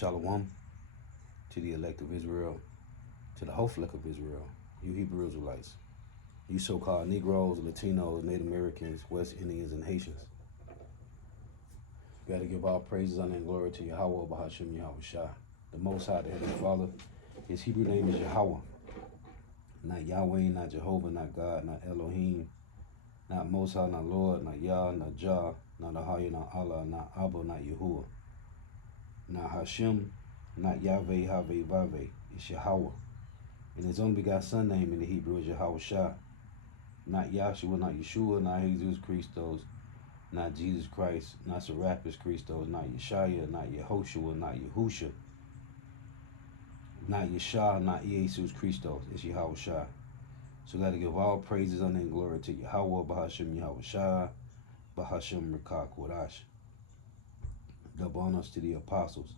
Shalom to the elect of Israel, to the whole flock of Israel, you Hebrew Israelites, you so-called Negroes, Latinos, Native Americans, West Indians, and Haitians. You got to give all praises, honor, and glory to Yahweh, Bahashim Yahweh Shah. The Most High, the Heavenly Father. His Hebrew name is Yahweh. Not Yahweh, not Jehovah, not God, not Elohim, not Most High, not Lord, not Yah, not Jah, not Ahaya, not Allah, not Abba, not Yahuwah, not Hashem, not Yahweh, Haveh, Vaveh. It's Yahweh. And his only begotten son name in the Hebrew is Yahweh Shah. Not Yahshua, not Yeshua, not Jesus Christos, not Jesus Christ, not Serapis Christos, not Yeshaya, not Yehoshua, not Yahusha, not Yeshua, not Jesus Christos. It's Yahweh Shah. So we got to give all praises, honor, and glory to Yahweh, Bahashim Yahweh Shah, Bahashim Rekah Kodash. Double honors to the apostles,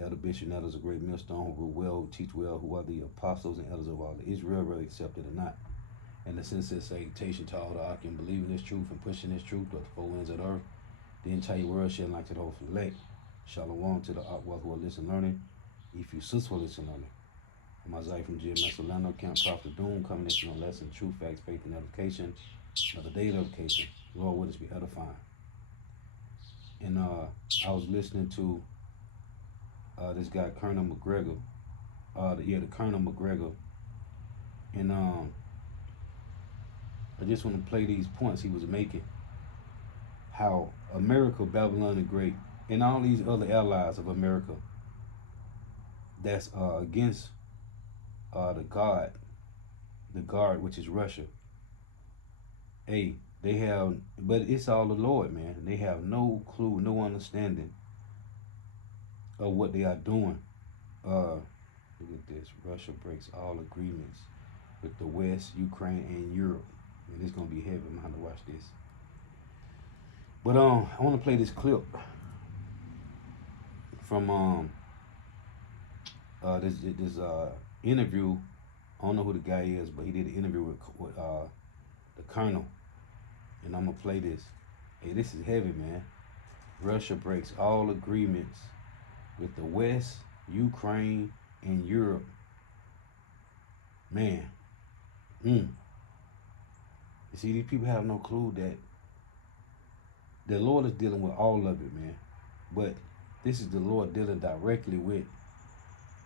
elder bishop and elders of great millstone, who rule well, who teach well, who are the apostles and elders of all of Israel, whether accepted or not. And the sincere salutation to all the Ak and believing this truth and pushing this truth to the four winds of the earth. The entire world shall like to the whole elect. Shalom to the Ak who are listening, learning. If you sis will listen, learning. Mazai from GMS Orlando, Camp Prophet Doom, coming into no lesson, truth, facts, faith, and edification. Another day of edification. Lord, would us be edifying. And I was listening to this guy, Colonel McGregor. The Colonel McGregor. And I just want to play these points he was making. How America, Babylon the Great, and all these other allies of America that's against the guard, which is Russia. Hey, they have, but it's all the Lord, man. They have no clue, no understanding of what they are doing. Look at this. Russia breaks all agreements with the West, Ukraine, and Europe. Man, it's gonna be heavy. I'm gonna have to watch this. But I want to play this clip from this interview. I don't know who the guy is, but he did an interview with the Colonel, and I'm gonna play this. Hey, this is heavy, man. Russia breaks all agreements with the West, Ukraine, and Europe. Man, You see, these people have no clue that the Lord is dealing with all of it, man. But this is the Lord dealing directly with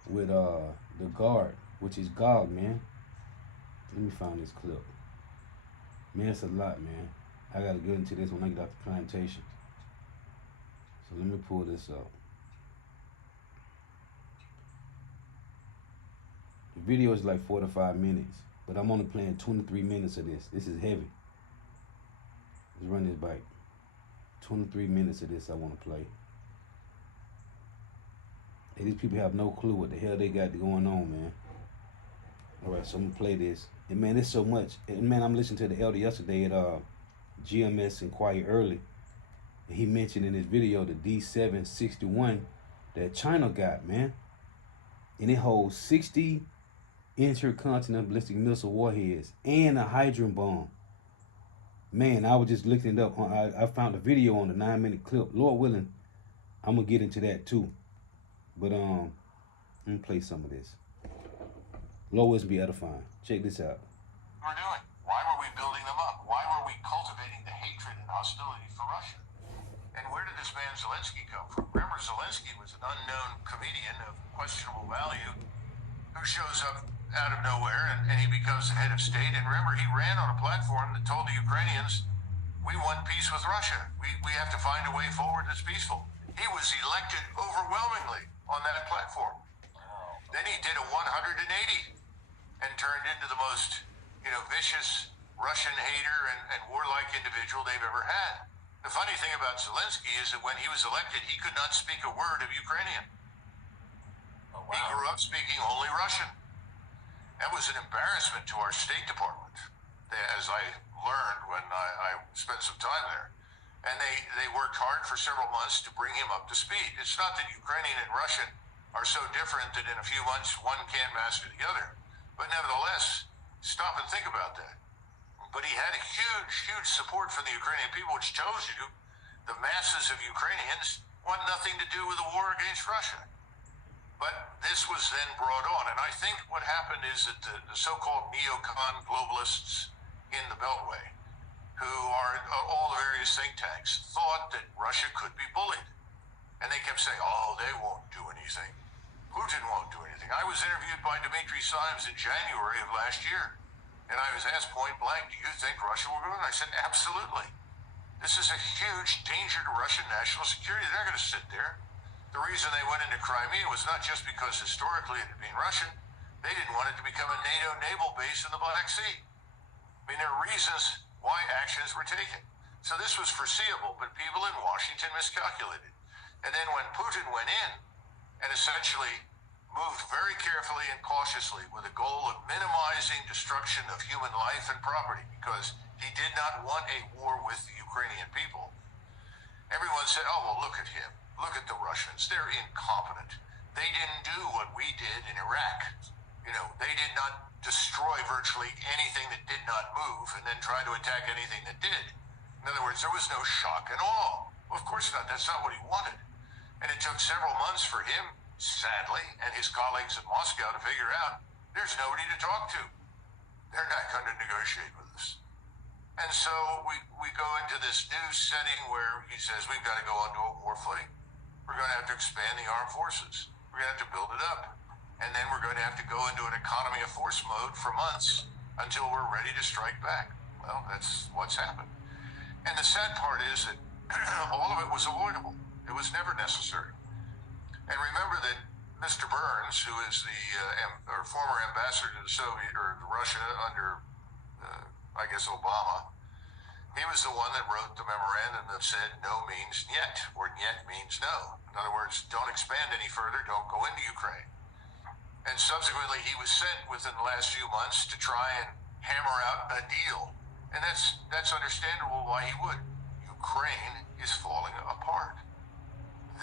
the guard, which is God, man. Let me find this clip. Man, it's a lot, man. I gotta get into this when I get out the plantation. So let me pull this up. The video is like 4 to 5 minutes, but I'm only playing 23 minutes of this. This is heavy. Let's run this back. 23 minutes of this I want to play. Hey, these people have no clue what the hell they got going on, man. Alright, so I'm going to play this. And man, there's so much. And man, I'm listening to the elder yesterday at GMS Inquiry Early. And he mentioned in his video the D761 that China got, man. And it holds 60 intercontinental ballistic missile warheads and a hydrogen bomb. Man, I was just looking it up. I found a video on the 9-minute clip. Lord willing, I'm gonna get into that too. But let me play some of this. Lord willing, be edifying. Check this out. We're doing. Why were we building them up? Why were we cultivating the hatred and hostility for Russia? And where did this man Zelensky come from? Remember, Zelensky was an unknown comedian of questionable value who shows up out of nowhere and he becomes the head of state. And remember, he ran on a platform that told the Ukrainians, we want peace with Russia. We have to find a way forward that's peaceful. He was elected overwhelmingly on that platform. Then he did a 180 and turned into the most, vicious Russian hater and warlike individual they've ever had. The funny thing about Zelensky is that when he was elected, he could not speak a word of Ukrainian. Oh, wow. He grew up speaking only Russian. That was an embarrassment to our State Department, as I learned when I spent some time there. And they worked hard for several months to bring him up to speed. It's not that Ukrainian and Russian are so different that in a few months one can't master the other. But nevertheless, stop and think about that. But he had a huge, huge support from the Ukrainian people, which tells you the masses of Ukrainians want nothing to do with the war against Russia. But this was then brought on, and I think what happened is that the so-called neocon globalists in the Beltway, who are all the various think tanks, thought that Russia could be bullied. And they kept saying, oh, they won't do anything. Putin won't do anything. I was interviewed by Dmitry Simes in January of last year, and I was asked point blank, do you think Russia will go? And I said, absolutely. This is a huge danger to Russian national security. They're not going to sit there. The reason they went into Crimea was not just because historically it had been Russian. They didn't want it to become a NATO naval base in the Black Sea. I mean, there are reasons why actions were taken. So this was foreseeable, but people in Washington miscalculated. And then when Putin went in and essentially moved very carefully and cautiously with a goal of minimizing destruction of human life and property, because he did not want a war with the Ukrainian people, everyone said, oh, well, look at him. Look at the Russians. They're incompetent. They didn't do what we did in Iraq. You know, they did not destroy virtually anything that did not move and then try to attack anything that did. In other words, there was no shock and awe. Well, of course not. That's not what he wanted. And it took several months for him, sadly, and his colleagues in Moscow to figure out there's nobody to talk to. They're not going to negotiate with us. And so we go into this new setting where he says we've got to go onto a war footing. We're going to have to expand the armed forces. We're going to have to build it up. And then we're going to have to go into an economy of force mode for months until we're ready to strike back. Well, that's what's happened. And the sad part is that all of it was avoidable. It was never necessary. And remember that Mr. Burns, who is the former ambassador to the Soviet or Russia under, I guess, Obama, he was the one that wrote the memorandum that said no means niet, or niet means no. In other words, don't expand any further, don't go into Ukraine. And subsequently, he was sent within the last few months to try and hammer out a deal. And that's understandable why he would. Ukraine is falling apart.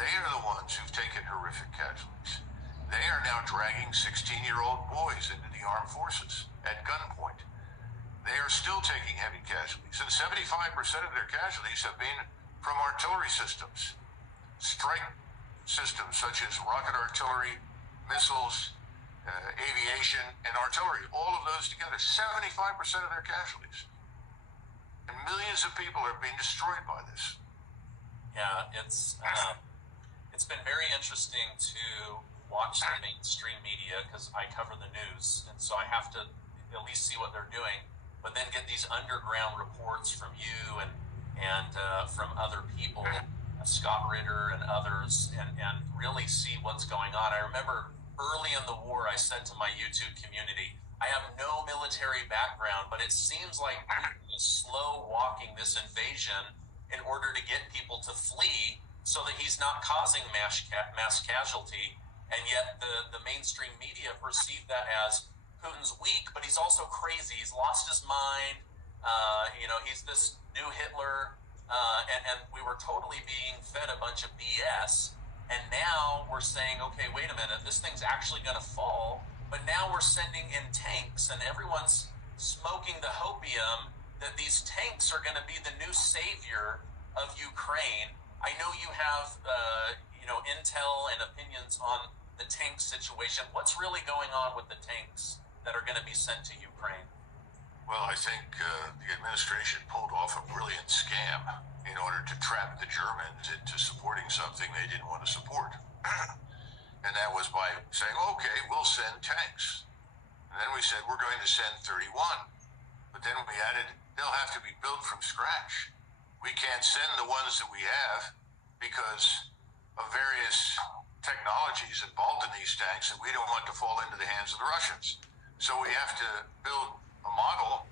They are the ones who've taken horrific casualties. They are now dragging 16-year-old boys into the armed forces at gunpoint. They are still taking heavy casualties, and 75% of their casualties have been from artillery systems, strike systems such as rocket artillery, missiles, aviation, and artillery. All of those together, 75% of their casualties. And millions of people are being destroyed by this. Yeah, it's been very interesting to watch the mainstream media because I cover the news, and so I have to at least see what they're doing. But then get these underground reports from you and from other people, Scott Ritter and others, and really see what's going on. I remember early in the war, I said to my YouTube community, I have no military background, but it seems like Putin is slow walking this invasion in order to get people to flee so that he's not causing mass casualty. And yet the mainstream media perceive that as Putin's weak, but he's also crazy. He's lost his mind. He's this new Hitler. And we were totally being fed a bunch of BS. And now we're saying, okay, wait a minute, this thing's actually going to fall. But now we're sending in tanks, and everyone's smoking the hopium that these tanks are going to be the new savior of Ukraine. I know you have, intel and opinions on the tank situation. What's really going on with the tanks that are going to be sent to Ukraine? Well, I think the administration pulled off a brilliant scam in order to trap the Germans into supporting something they didn't want to support. And that was by saying, okay, we'll send tanks. And then we said, we're going to send 31. But then we added, they'll have to be built from scratch. We can't send the ones that we have because of various technologies involved in these tanks that we don't want to fall into the hands of the Russians. So we have to build a model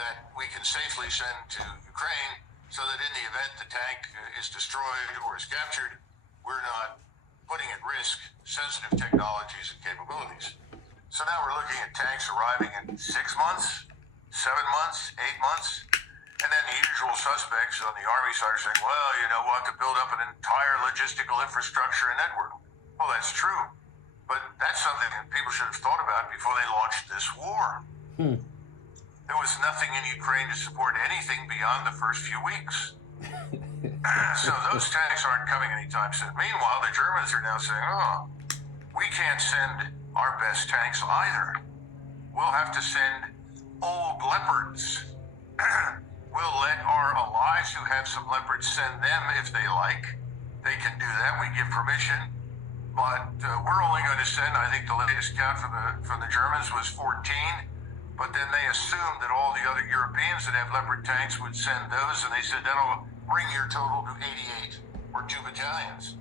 that we can safely send to Ukraine so that in the event the tank is destroyed or is captured, we're not putting at risk sensitive technologies and capabilities. So now we're looking at tanks arriving in 6 months, 7 months, 8 months, and then the usual suspects on the Army side are saying, well, we'll have to build up an entire logistical infrastructure and network. Well, that's true, but that's something that people should have thought about before they launched this war. There was nothing in Ukraine to support anything beyond the first few weeks. So those tanks aren't coming anytime soon. Meanwhile, the Germans are now saying, we can't send our best tanks either. We'll have to send old Leopards. We'll let our allies who have some Leopards send them if they like. They can do that. We give permission. But we're only going to send, I think the latest count from the Germans was 14. But then they assumed that all the other Europeans that have Leopard tanks would send those, and they said that'll bring your total to 88, or 2 battalions.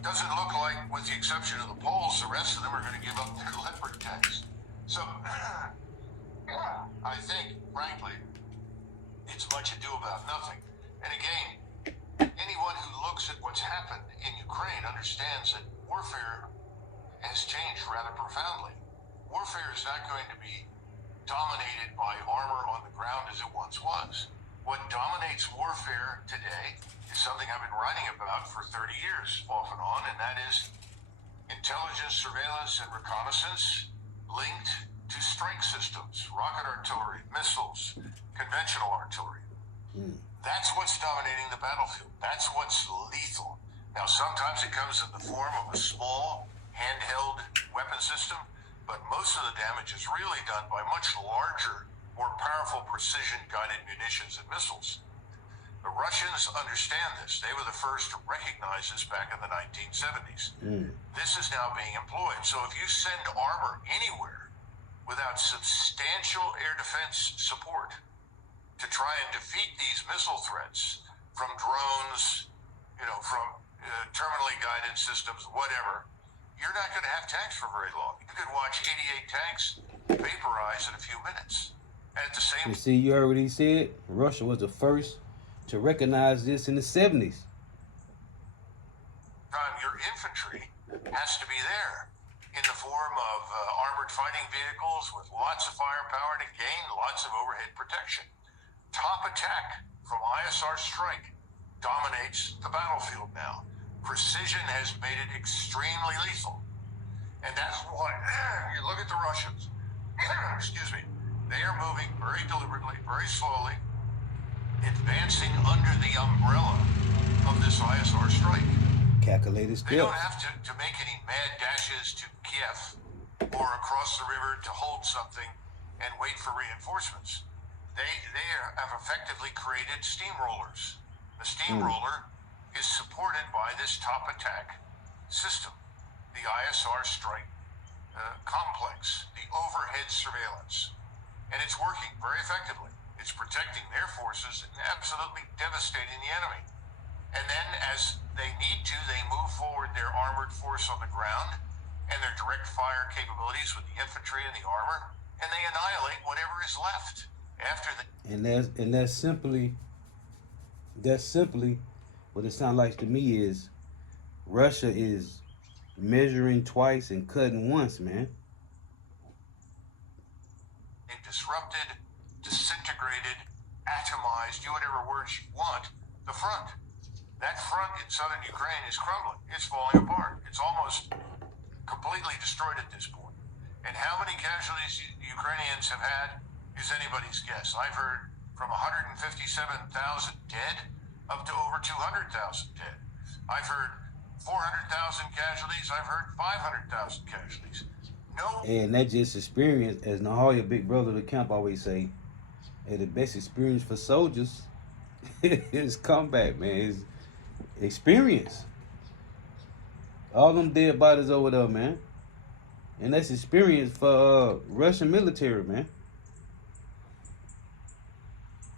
Doesn't look like, with the exception of the Poles, the rest of them are going to give up their Leopard tanks. So, I think, frankly, it's much ado about nothing. And again, anyone who looks at what's happened in Ukraine understands that warfare has changed rather profoundly. Warfare is not going to be dominated by armor on the ground as it once was. What dominates warfare today is something I've been writing about for 30 years, off and on, and that is intelligence, surveillance, and reconnaissance linked to strike systems, rocket artillery, missiles, conventional artillery. That's what's dominating the battlefield. That's what's lethal. Now, sometimes it comes in the form of a small, handheld weapon system, but most of the damage is really done by much larger, more powerful precision-guided munitions and missiles. The Russians understand this. They were the first to recognize this back in the 1970s. This is now being employed. So if you send armor anywhere without substantial air defense support to try and defeat these missile threats from drones, from terminally guided systems, whatever, you're not going to have tanks for very long. You could watch 88 tanks vaporize in a few minutes. And at the same You see, you heard what he said? Russia was the first to recognize this in the 70s. time, your infantry has to be there in the form of armored fighting vehicles with lots of firepower to gain lots of overhead protection. Top attack from ISR strike dominates the battlefield now. Precision has made it extremely lethal. And that's why, you look at the Russians, excuse me, they are moving very deliberately, very slowly, advancing under the umbrella of this ISR strike. Calculated steps. They don't have to make any mad dashes to Kiev or across the river to hold something and wait for reinforcements. They have effectively created steamrollers. The steamroller is supported by this top attack system, the ISR strike complex, the overhead surveillance. And it's working very effectively. It's protecting their forces and absolutely devastating the enemy. And then as they need to, they move forward their armored force on the ground and their direct fire capabilities with the infantry and the armor, and they annihilate whatever is left after the... And that's simply what it sounds like to me is Russia is measuring twice and cutting once, man. Disrupted, disintegrated, atomized, you whatever words you want, the front. That front in southern Ukraine is crumbling. It's falling apart. It's almost completely destroyed at this point. And how many casualties Ukrainians have had is anybody's guess. I've heard from 157,000 dead up to over 200,000 dead. I've heard 400,000 casualties. I've heard 500,000 casualties. No. And that just experience, as Nahalia, big brother of the camp, always say, the best experience for soldiers is combat, man. It's experience. All them dead bodies over there, man. And that's experience for Russian military, man.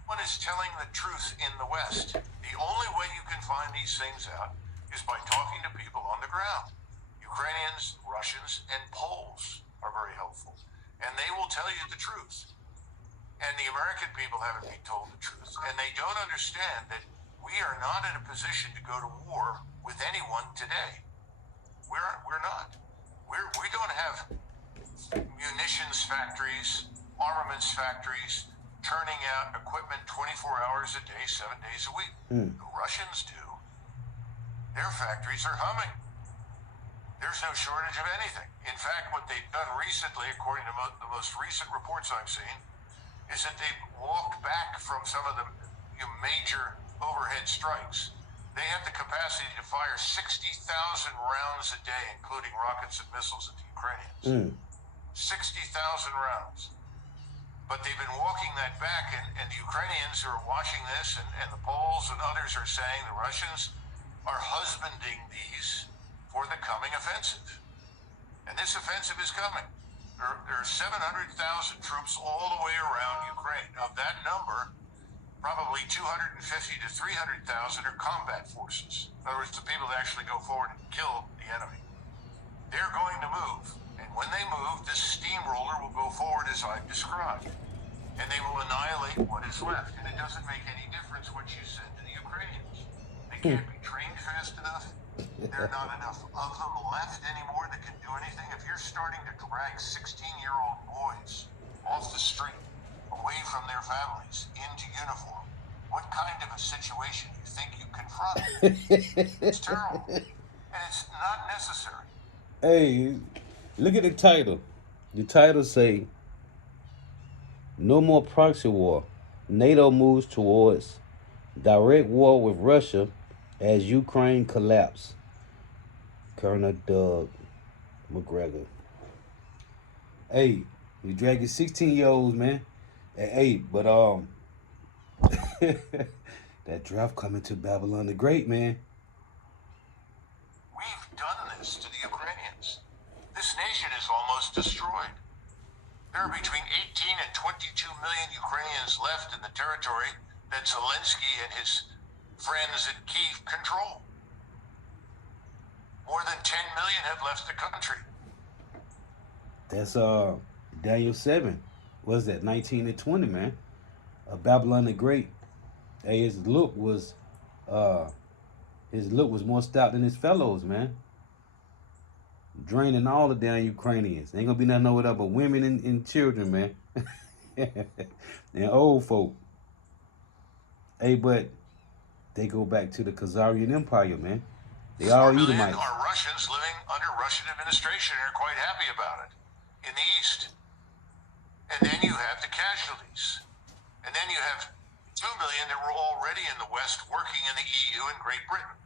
One is telling the truth in the West. The only way you can find these things out is by talking to people on the ground. Ukrainians, Russians, and Poles are very helpful. And they will tell you the truth. And the American people haven't been told the truth. And they don't understand that we are not in a position to go to war with anyone today. We're not. We don't have munitions factories, armaments factories, turning out equipment 24 hours a day, 7 days a week. The Russians do. Their factories are humming. There's no shortage of anything. In fact, what they've done recently, according to the most recent reports I've seen, is that they've walked back from some of the major overhead strikes. They have the capacity to fire 60,000 rounds a day, including rockets and missiles at the Ukrainians. 60,000 rounds. But they've been walking that back, and the Ukrainians who are watching this, and the Poles and others are saying the Russians are husbanding these for the coming offensive. And this offensive is coming. There are 700,000 troops all the way around Ukraine. Of that number, probably 250 to 300,000 are combat forces. In other words, the people that actually go forward and kill the enemy. They're going to move. And when they move, this steamroller will go forward as I've described. And they will annihilate what is left. And it doesn't make any difference what you said to the Ukrainians. They can't be trained fast enough. There are not enough of them left anymore that can do anything. If you're starting to drag 16-year-old boys off the street, away from their families, into uniform, what kind of a situation do you think you confront? It's terrible. And it's not necessary. Hey, look at the title. The title say, "No more proxy war. NATO moves towards direct war with Russia as Ukraine collapse." Colonel Doug McGregor. Hey, we dragging 16-year-olds, man. Hey, but that draft coming to Babylon the Great, man. We've done this to the Ukrainians. This nation is almost destroyed. There are between 18 and 22 million Ukrainians left in the territory that Zelensky and his friends in Kyiv control. More than 10 million have left the country. That's Daniel 7. What's that? 19 and 20, man. Babylon the Great. Hey, his look was more stout than his fellows, man. Draining all the damn Ukrainians. Ain't gonna be nothing over there but women and children, man. And old folk. Hey, but they go back to the Khazarian Empire, man. They all 4 million Edomites. are Russians living under Russian administration and are quite happy about it in the East. And then you have the casualties. And then you have 2 million that were already in the West working in the EU and Great Britain.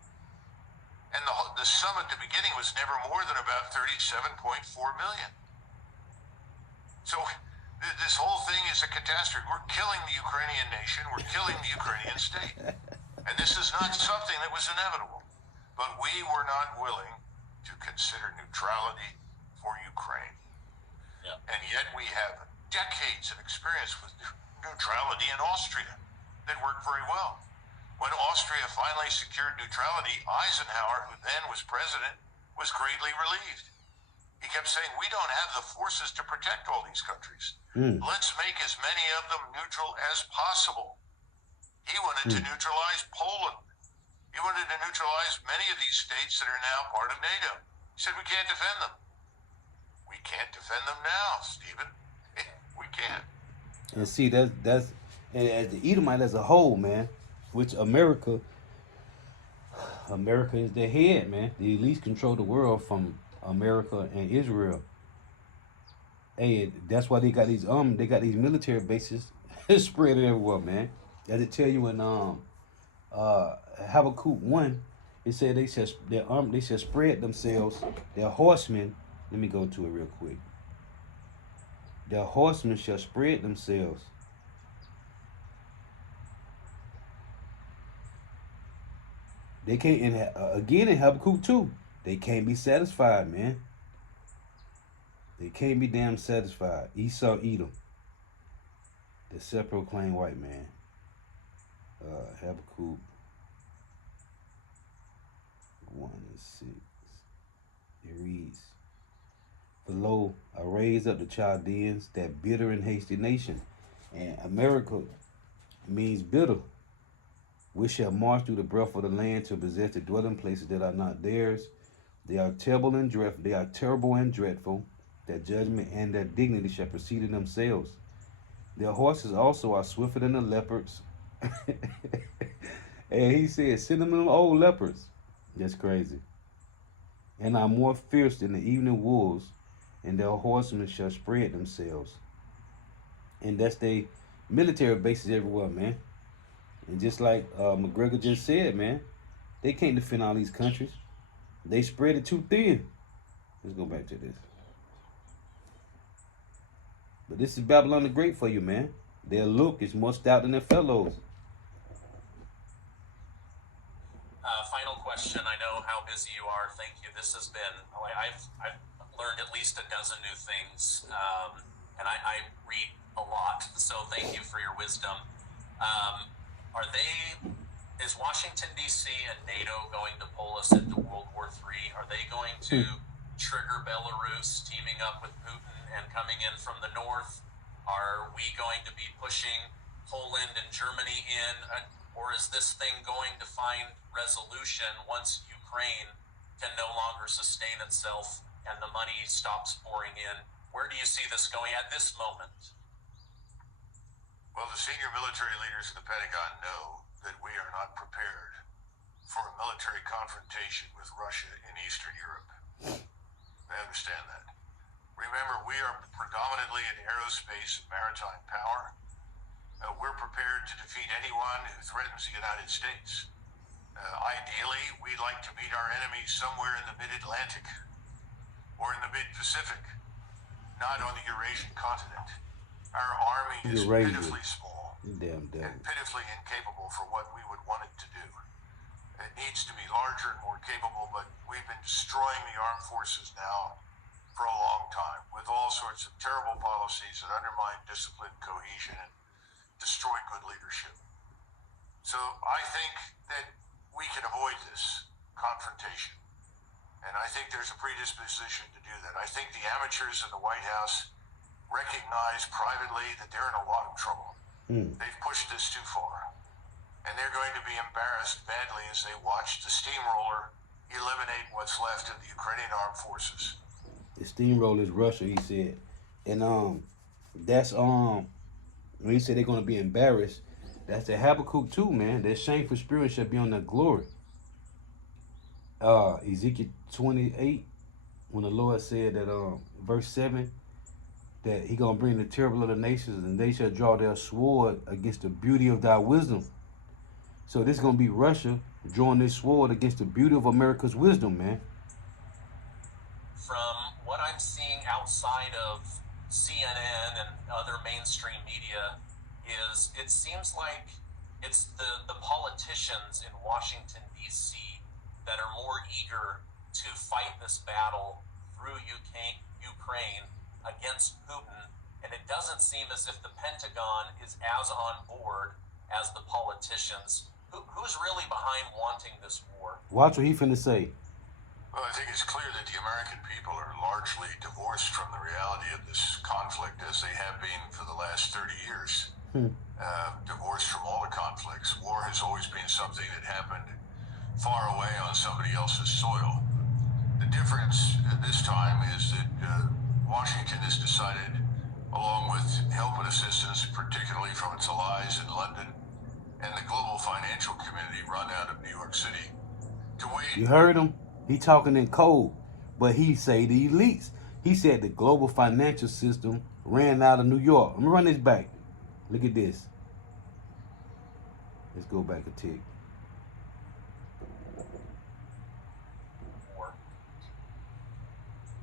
And the sum at the beginning was never more than about 37.4 million. So this whole thing is a catastrophe. We're killing the Ukrainian nation. We're killing the Ukrainian state. And this is not something that was inevitable. But we were not willing to consider neutrality for Ukraine. Yeah. And yet we have decades of experience with neutrality in Austria that worked very well. When Austria finally secured neutrality, Eisenhower, who then was president, was greatly relieved. He kept saying, we don't have the forces to protect all these countries. Let's make as many of them neutral as possible. He wanted to neutralize Poland. He wanted to neutralize many of these states that are now part of NATO. He said, we can't defend them. We can't defend them now, Stephen. We can't. And see, that's and as the Edomite as a whole, man, which America is the head, man. The elites control the world from America and Israel. Hey, that's why they got these military bases spread everywhere, man. As it tell you in Habakkuk 1, it said they shall spread themselves, their horsemen. Let me go to it real quick. Their horsemen shall spread themselves. They can't, and again in Habakkuk 2, they can't be satisfied, man. They can't be damn satisfied. Esau, Edom, the self-proclaimed white man. Habakkuk 1 and 6. It reads, "For lo, I raise up the Chaldeans, that bitter and hasty nation." And America means bitter. "We shall march through the breadth of the land to possess the dwelling places that are not theirs. They are terrible and dreadful. They are terrible and dreadful. Their judgment and their dignity shall proceed in themselves. Their horses also are swifter than the leopards." And he said, "Send them old leopards." That's crazy. "And are more fierce than the evening wolves, and their horsemen shall spread themselves." And that's they military bases everywhere, man. And just like McGregor just said, man, They can't defend all these countries. They spread it too thin. Let's go back to this. But this is Babylon the Great for you, man. Their look is more stout than their fellows. Final question. I know how busy you are. Thank you. This has been, I've learned at least a dozen new things, and I read a lot. So thank you for your wisdom. Is Washington, D.C. and NATO going to pull us into World War III? Are they going to trigger Belarus teaming up with Putin and coming in from the north? Are we going to be pushing Poland and Germany in? Or is this thing going to find resolution once Ukraine can no longer sustain itself and the money stops pouring in? Where do you see this going at this moment? Well, the senior military leaders in the Pentagon know that we are not prepared for a military confrontation with Russia in Eastern Europe. They understand that. Remember, we are predominantly an aerospace and maritime power. We're prepared to defeat anyone who threatens the United States. Ideally, we'd like to meet our enemies somewhere in the mid-Atlantic or in the mid-Pacific, not on the Eurasian continent. Our army is pitifully small and pitifully incapable for what we would want it to do. It needs to be larger and more capable, but we've been destroying the armed forces now for a long time with all sorts of terrible policies that undermine discipline, cohesion, and destroy good leadership. So I think that we can avoid this confrontation. And I think there's a predisposition to do that. I think the amateurs in the White House recognize privately that they're in a lot of trouble. They've pushed this too far. And they're going to be embarrassed badly as they watch the steamroller eliminate what's left of the Ukrainian armed forces. The steamroller is Russia, he said. And that's when he said they're gonna be embarrassed, that's the Habakkuk too, man. Their shameful spirit shall be on their glory. Ezekiel 28, when the Lord said that verse 7, that he gonna bring the terrible of the nations, and they shall draw their sword against the beauty of thy wisdom. So this is gonna be Russia drawing this sword against the beauty of America's wisdom, man. From what I'm seeing outside of CNN and other mainstream media, is it seems like it's the politicians in Washington, D.C. that are more eager to fight this battle through Ukraine against Putin, and it doesn't seem as if the Pentagon is as on board as the politicians. Who's really behind wanting this war? Watch what he finna say. Well, I think it's clear that the American people are largely divorced from the reality of this conflict, as they have been for the last 30 years. Divorced from all the conflicts. War has always been something that happened far away on somebody else's soil. The difference this time is that Washington has decided, along with help and assistance, particularly from its allies in London and the global financial community run out of New York City, to wage... You heard him? He talking in code, but he say the elites. He said the global financial system ran out of New York. Let me run this back. Look at this. Let's go back a tick. Well,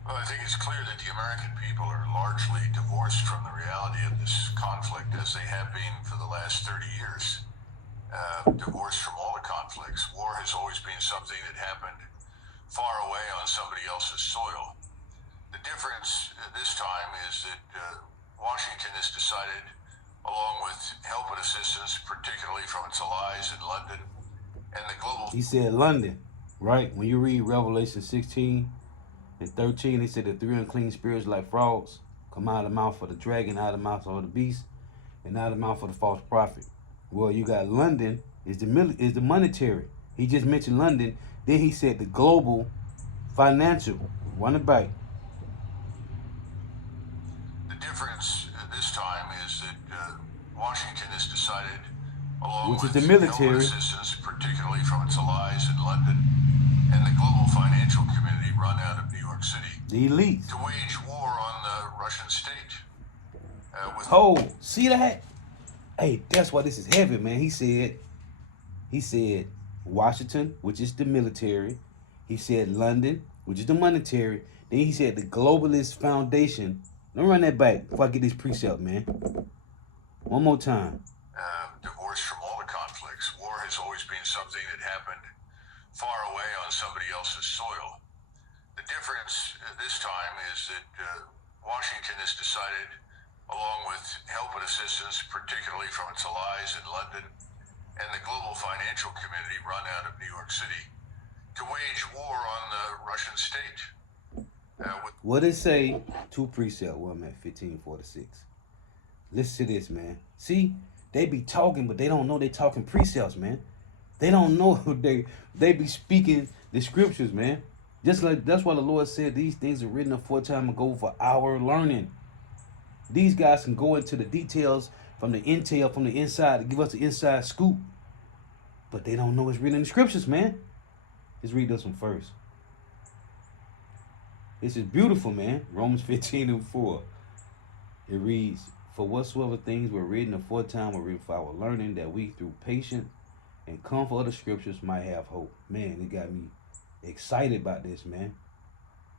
I think it's clear that the American people are largely divorced from the reality of this conflict, as they have been for the last 30 years. Divorced from all the conflicts. War has always been something that happened far away on somebody else's soil. The difference this time is that Washington has decided, along with help and assistance, particularly from its allies in London and the global... He said London, right? When you read Revelation 16 and 13, he said the three unclean spirits like frogs come out of the mouth of the dragon, out of the mouth of the beast, and out of the mouth of the false prophet. Well, you got London is the monetary. He just mentioned London. Then he said the global financial. Run it back. The difference this time is that Washington has decided, along Which with is the military, assistance, particularly from its allies in London and the global financial community run out of New York City, the elite, to wage war on the Russian state. See that? Hey, that's why this is heavy, man. He said Washington, which is the military. He said London, which is the monetary. Then he said the globalist foundation. Let me run that back before I get this precept, man. One more time. Divorced from all the conflicts. War has always been something that happened far away on somebody else's soil. The difference this time is that Washington has decided, along with help and assistance, particularly from its allies in London and the global financial community run out of New York City, to wage war on the Russian state. What it say? 2 precept. Well, I'm at 1546. Listen to this, man. See, they be talking, but they don't know they talking precepts, man. They don't know they be speaking the scriptures, man. Just like that's why the Lord said these things are written a time ago for our learning. These guys can go into the details from the intel, from the inside, to give us the inside scoop. But they don't know it's written in the scriptures, man. Let's read this one first. This is beautiful, man. Romans 15:4. It reads, "For whatsoever things were written aforetime were written for our learning, that we through patience and comfort of the scriptures might have hope." Man, it got me excited about this, man.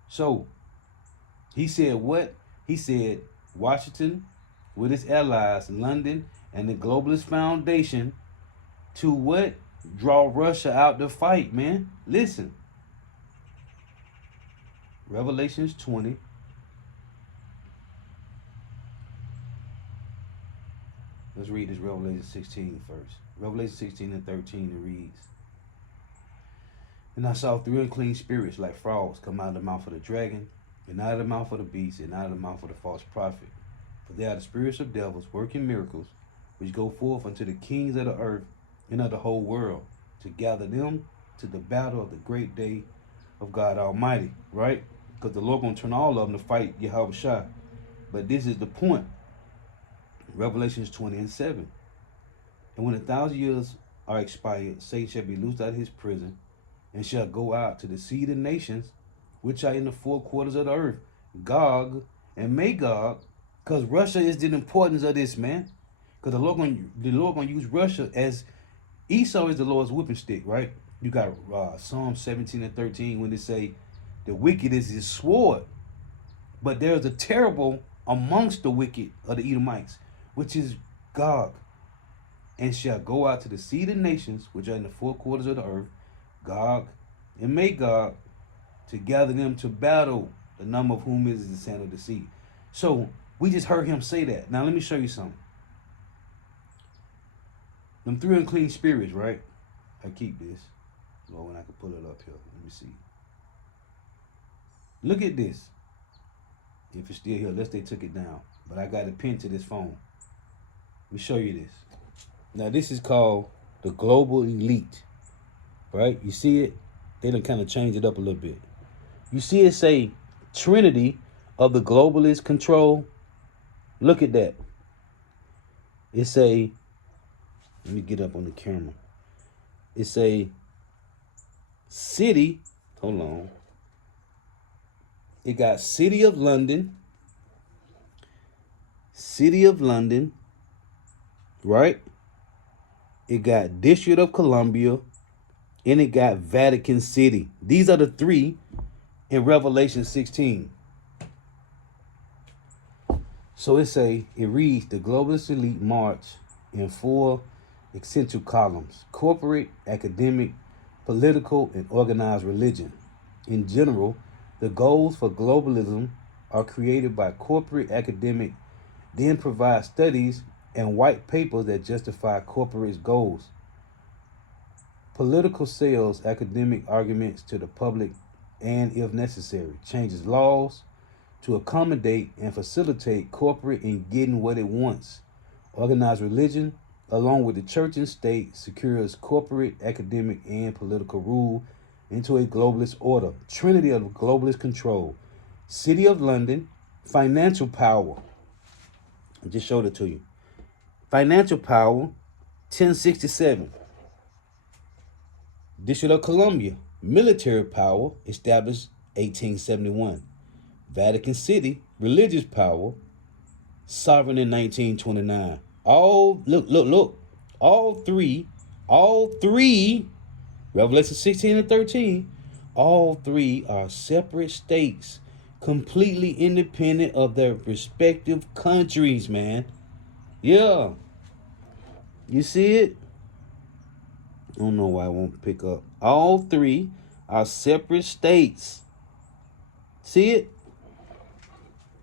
So, he said what? He said Washington with its allies, London, and the globalist foundation to what? Draw Russia out to fight, man. Listen. Revelations 20. Let's read this Revelation 16 first. Revelation 16:13, it reads, "And I saw 3 unclean spirits like frogs come out of the mouth of the dragon, and out of the mouth of the beast, and out of the mouth of the false prophet. For they are the spirits of devils working miracles, which go forth unto the kings of the earth and of the whole world, to gather them to the battle of the great day of God Almighty." Right? Because the Lord going to turn all of them to fight Yahweh Shai. But this is the point. Revelations 20:7. "And when 1,000 years are expired, Satan shall be loosed out of his prison, and shall go out to deceive the nations which are in the 4 quarters of the earth, Gog and Magog." Because Russia is the importance of this, man. Because the Lord going to use Russia as Esau is the Lord's whipping stick, right? You got Psalm 17:13 when they say, "The wicked is his sword, but there is a terrible amongst the wicked of the Edomites, which is Gog, and shall go out to deceive the nations which are in the 4 quarters of the earth, Gog and Magog, to gather them to battle, the number of whom is the sand of the sea." So we just heard him say that. Now let me show you something. Them 3 unclean spirits, right? I keep this. Lord, when I can pull it up here. Let me see. Look at this. If it's still here, unless they took it down. But I got it pinned to this phone. Let me show you this. Now this is called the global elite. Right? You see it? They done kind of change it up a little bit. You see it say Trinity of the globalist control. Look at that. It say, let me get up on the camera. It say city, hold on. It got City of London, right? It got District of Columbia, and it got Vatican City. These are the 3 in Revelation 16. So it reads, "The globalist elite march in 4 essential columns: corporate, academic, political, and organized religion. In general, the goals for globalism are created by corporate academic, then provide studies and white papers that justify corporate goals. Political sells academic arguments to the public and, if necessary, changes laws to accommodate and facilitate corporate in getting what it wants. Organized religion, along with the church and state, secures corporate, academic, and political rule into a globalist order. Trinity of globalist control. City of London, financial power." I just showed it to you. Financial power, 1067. District of Columbia, military power, established 1871. Vatican City, religious power, sovereign in 1929. All three Revelation 16 and 13, all three are separate states, completely independent of their respective countries, man. Yeah. You see it? I don't know why I won't pick up. All three are separate states. See it?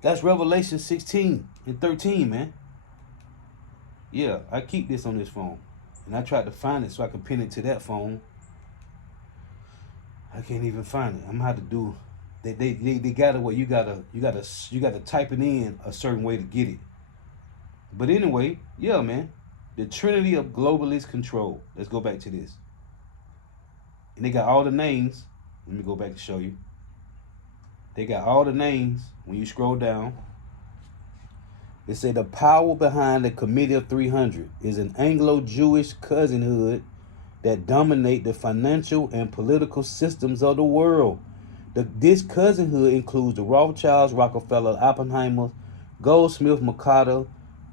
That's Revelation 16 and 13, man. Yeah, I keep this on this phone. And I tried to find it so I can pin it to that phone. I can't even find it. I'm gonna have to do they got it where you gotta type it in a certain way to get it. But anyway, yeah, man. The Trinity of globalist control. Let's go back to this. And they got all the names. Let me go back to show you. They got all the names when you scroll down. It said the power behind the Committee of 300 is an Anglo-Jewish cousinhood that dominate the financial and political systems of the world. This cousinhood includes the Rothschilds, Rockefeller, Oppenheimer, Goldsmith, Mercator,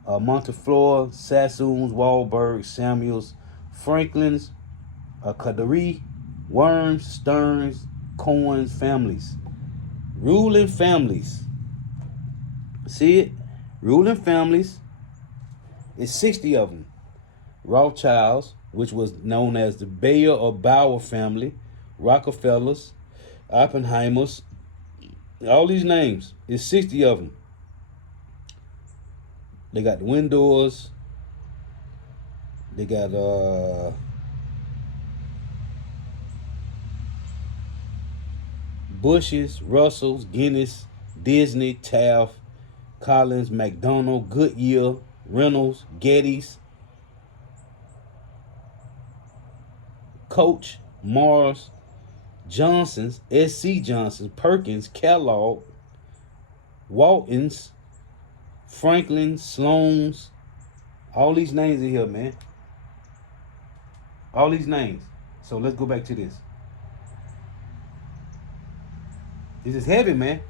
Montefiore, Sassoons, Wahlberg, Samuels, Franklins, Qadari, Worms, Stearns, Cohen's families. Ruling families. See it? Ruling families. It's 60 of them. Rothschilds, which was known as the Bayer or Bauer family, Rockefellers, Oppenheimers, all these names. It's 60 of them. They got the Windows. They got Bushes, Russells, Guinness, Disney, Taft, Collins, McDonald, Goodyear, Reynolds, Geddes, Coach, Mars, Johnson's, S.C. Johnson, Perkins, Kellogg, Waltons, Franklin, Sloan's, all these names in here, man. All these names. So let's go back to this. This is heavy, man.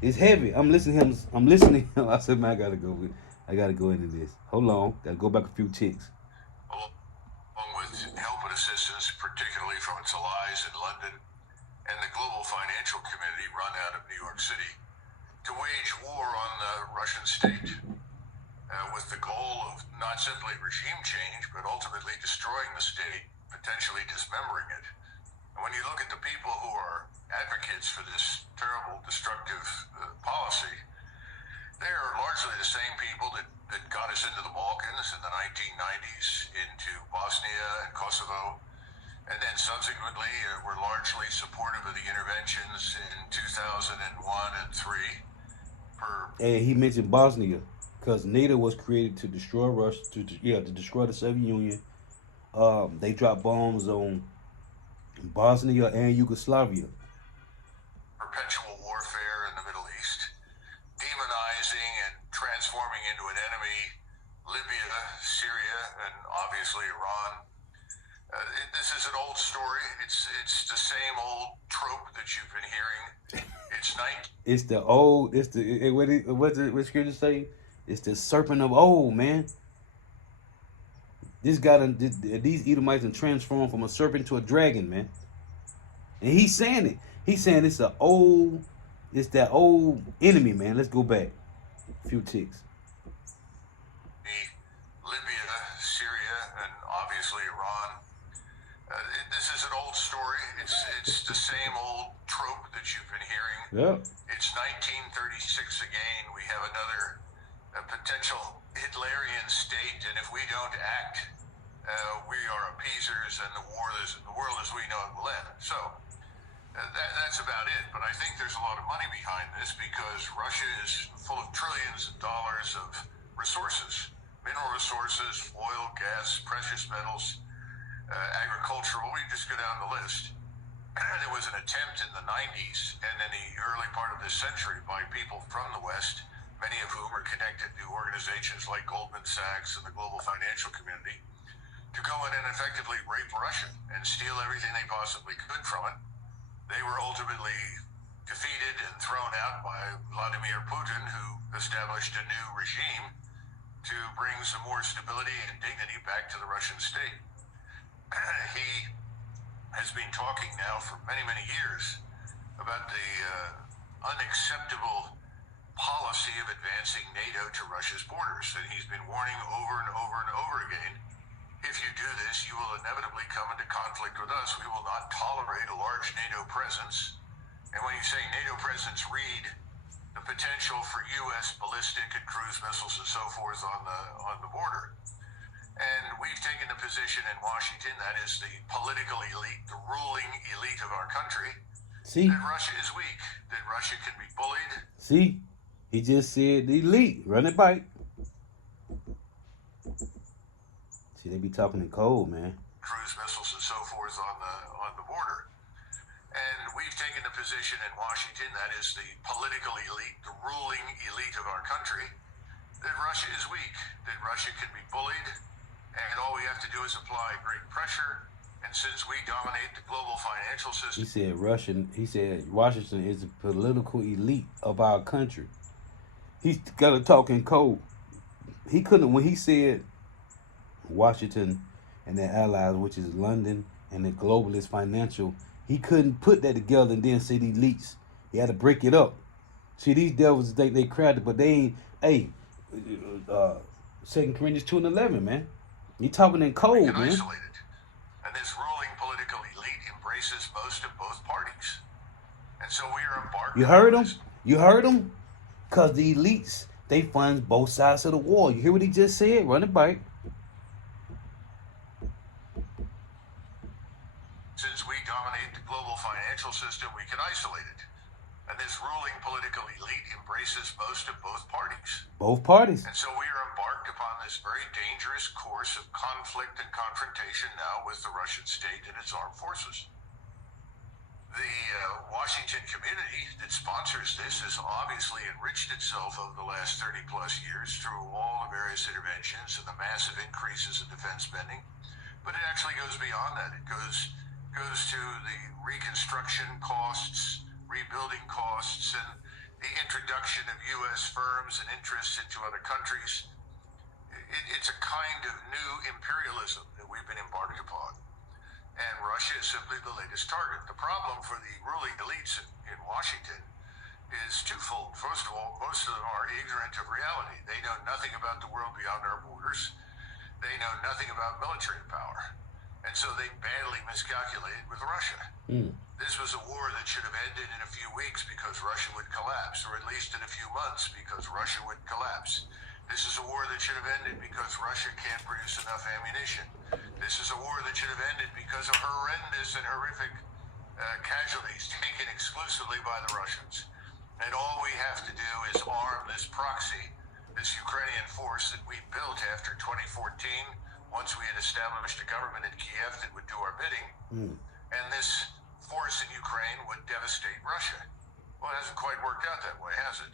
It's heavy. I'm listening to him. I said, man, I gotta go into this. Hold on. Gotta go back a few ticks. Along with help and assistance, particularly from its allies in London and the global financial community run out of New York City, to wage war on the Russian state with the goal of not simply regime change, but ultimately destroying the state, potentially dismembering it. And when you look at the people who are advocates for this terrible, destructive policy, they are largely the same people that got us into the Balkans in the 1990s, into Bosnia and Kosovo, and then subsequently were largely supportive of the interventions in 2001 and 3. And he mentioned Bosnia, because NATO was created to destroy Russia, to destroy the Soviet Union. They dropped bombs on Bosnia and Yugoslavia. Perpetual warfare in the Middle East, demonizing and transforming into an enemy Libya, Syria, and obviously Iran. This is an old story. It's the same old trope that you've been hearing. What scripture say? It's the serpent of old, man. These Edomites and transformed from a serpent to a dragon, man. And he's saying it. He's saying it's that old enemy, man. Let's go back a few ticks. Libya, Syria, and obviously Iran. This is an old story. It's the same old trope that you've been hearing. Yeah. It's 1936 again. We have another potential Hitlerian state, and if we don't act, we are appeasers, and the world as we know it will end. So that's about it. But I think there's a lot of money behind this because Russia is full of trillions of dollars of resources, mineral resources, oil, gas, precious metals, agricultural. We just go down the list. There was an attempt in the 90s and in the early part of this century by people from the West, many of whom are connected to organizations like Goldman Sachs and the global financial community, to go in and effectively rape Russia and steal everything they possibly could from it. They were ultimately defeated and thrown out by Vladimir Putin, who established a new regime to bring some more stability and dignity back to the Russian state. He has has been talking now for many, many years about the unacceptable policy of advancing NATO to Russia's borders. And he's been warning over and over and over again, if you do this, you will inevitably come into conflict with us. We will not tolerate a large NATO presence. And when you say NATO presence, read the potential for U.S. ballistic and cruise missiles and so forth on the border. And we've taken a position in Washington, that is the political elite, the ruling elite of our country, that Russia is weak, that Russia can be bullied. See, he just said the elite, run it back. See, they be talking in code, man. Cruise missiles and so forth on the border. And we've taken a position in Washington, that is the political elite, the ruling elite of our country, that Russia is weak, that Russia can be bullied, and all we have to do is apply great pressure. And since we dominate the global financial system, he said Washington is the political elite of our country. He's got to talk in code. He couldn't, when he said Washington and their allies, which is London and the globalist financial, he couldn't put that together and then say the elites. He had to break it up. See, these devils think they cracked it, but they ain't. Hey, 2 Corinthians 2:11, man. He talking in code, man. Isolated. And this ruling political elite embraces most of both parties. And so we are embarked. You heard him? You heard him? Because the elites, they fund both sides of the war. You hear what he just said? Run it back. Since we dominate the global financial system, we can isolate it. And this ruling political elite embraces most of both parties. Both parties. And so we are embarked upon this very dangerous course of conflict and confrontation now with the Russian state and its armed forces. The Washington community that sponsors this has obviously enriched itself over the last 30 plus years through all the various interventions and the massive increases in defense spending. But it actually goes beyond that. It goes to the reconstruction costs, rebuilding costs, and the introduction of U.S. firms and interests into other countries. It's a kind of new imperialism that we've been embarked upon. And Russia is simply the latest target. The problem for the ruling elites in Washington is twofold. First of all, most of them are ignorant of reality. They know nothing about the world beyond our borders. They know nothing about military power. And so they badly miscalculated with Russia. This was a war that should have ended in a few weeks because Russia would collapse, or at least in a few months because Russia would collapse. This is a war that should have ended because Russia can't produce enough ammunition. This is a war that should have ended because of horrendous and horrific casualties taken exclusively by the Russians. And all we have to do is arm this proxy, this Ukrainian force that we built after 2014, once we had established a government in Kiev that would do our bidding. And this force in Ukraine would devastate Russia. Well, it hasn't quite worked out that way, has it?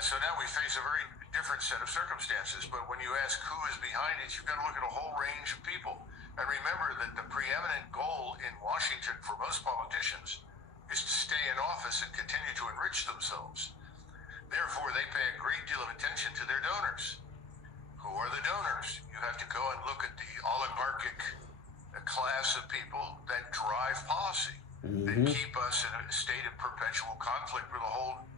So now we face a very different set of circumstances. But when you ask who is behind it, you've got to look at a whole range of people. And remember that the preeminent goal in Washington for most politicians is to stay in office and continue to enrich themselves. Therefore, they pay a great deal of attention to their donors. Who are the donors? You have to go and look at the oligarchic class of people that drive policy, that keep us in a state of perpetual conflict with a whole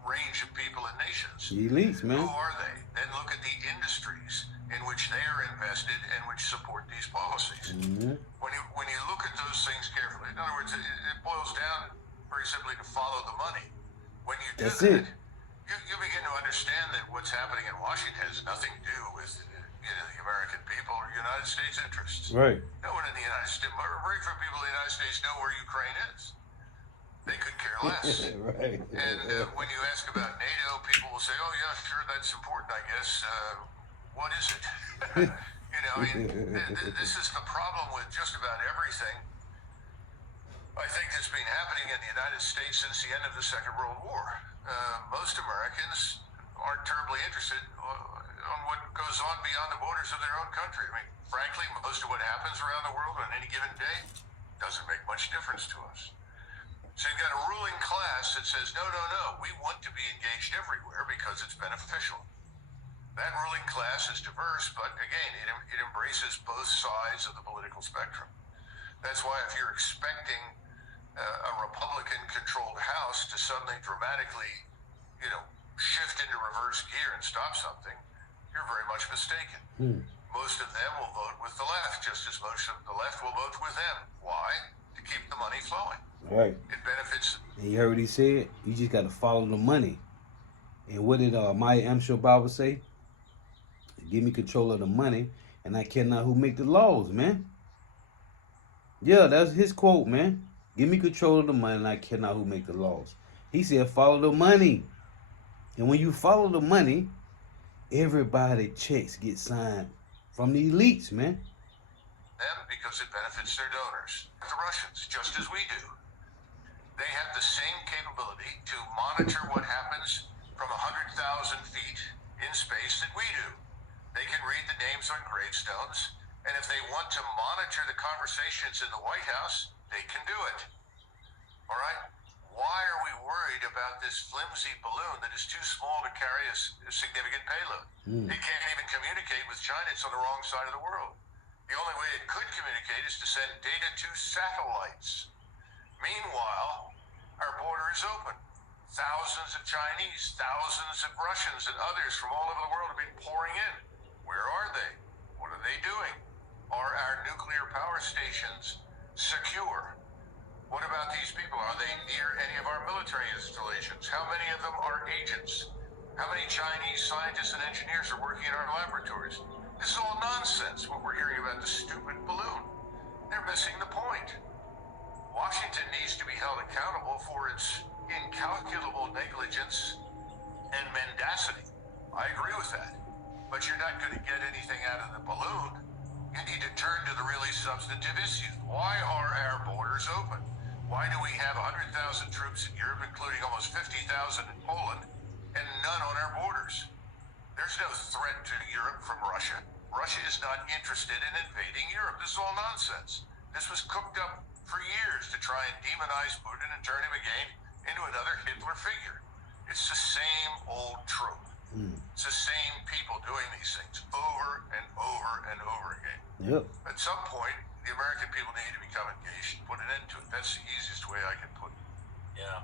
range of people and nations. The elites, man. Who are they? Then look at the industries in which they are invested and which support these policies. When you look at those things carefully, in other words, it boils down very simply to follow the money. When you do that, you begin to understand that what's happening in Washington has nothing to do with the American people or United States interests. Right. No one in the United States, very few people in the United States know where Ukraine is. They could care less. Right. And when you ask about NATO, people will say, "Oh yeah, sure, that's important, I guess." What is it? This is the problem with just about everything. I think that's been happening in the United States since the end of the Second World War. Most Americans aren't terribly interested on what goes on beyond the borders of their own country. I mean, frankly, most of what happens around the world on any given day doesn't make much difference to us. So you've got a ruling class that says, no, we want to be engaged everywhere because it's beneficial. That ruling class is diverse, but again, it embraces both sides of the political spectrum. That's why if you're expecting a Republican-controlled House to suddenly dramatically, shift into reverse gear and stop something, you're very much mistaken. Most of them will vote with the left, just as most of the left will vote with them. Why? To keep the money flowing. Right. It benefits. And you heard what he said? You just got to follow the money. And what did Maya Angelou Bible say? Give me control of the money, and I care not who make the laws, man. Yeah, that's his quote, man. Give me control of the money, and I care not who make the laws. He said, follow the money. And when you follow the money, everybody checks get signed from the elites, man. Them because it benefits their donors. The Russians, just as we do. They have the same capability to monitor what happens from 100,000 feet in space that we do. They can read the names on gravestones, and if they want to monitor the conversations in the White House, they can do it. All right? Why are we worried about this flimsy balloon that is too small to carry a significant payload? It can't even communicate with China. It's on the wrong side of the world. The only way it could communicate is to send data to satellites. Meanwhile, our border is open. Thousands of Chinese, thousands of Russians, and others from all over the world have been pouring in. Where are they? What are they doing? Are our nuclear power stations secure? What about these people? Are they near any of our military installations? How many of them are agents? How many Chinese scientists and engineers are working in our laboratories? This is all nonsense, what we're hearing about the stupid balloon. They're missing the point. Washington needs to be held accountable for its incalculable negligence and mendacity. I agree with that. But you're not going to get anything out of the balloon. You need to turn to the really substantive issues. Why are our borders open? Why do we have 100,000 troops in Europe, including almost 50,000 in Poland, and none on our borders? There's no threat to Europe from Russia. Russia is not interested in invading Europe. This is all nonsense. This was cooked up for years to try and demonize Putin and turn him again into another Hitler figure. It's the same old trope. It's the same people doing these things over and over and over again. Yep. At some point, the American people need to become engaged and put an end to it. That's the easiest way I can put it. Yeah.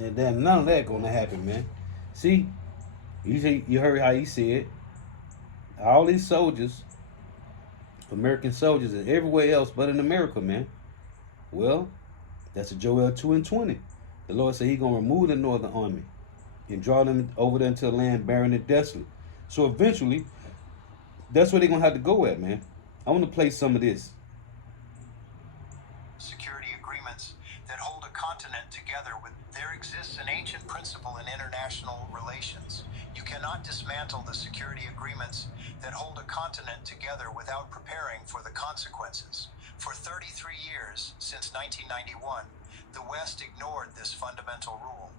Yeah, damn, none of that gonna happen, man. See, you heard how he said all these soldiers, American soldiers, and everywhere else but in America, man. Well, that's a Joel 2:20. The Lord said He gonna remove the northern army and draw them over there into a land barren and desolate. So eventually, that's where they're gonna have to go at, man. I want to play some of this. Security agreements that hold a continent together with there exists an ancient principle in international relations. You cannot dismantle the security agreements that hold a continent together without preparing for the consequences. For 33 years, since 1991, the West ignored this fundamental rule.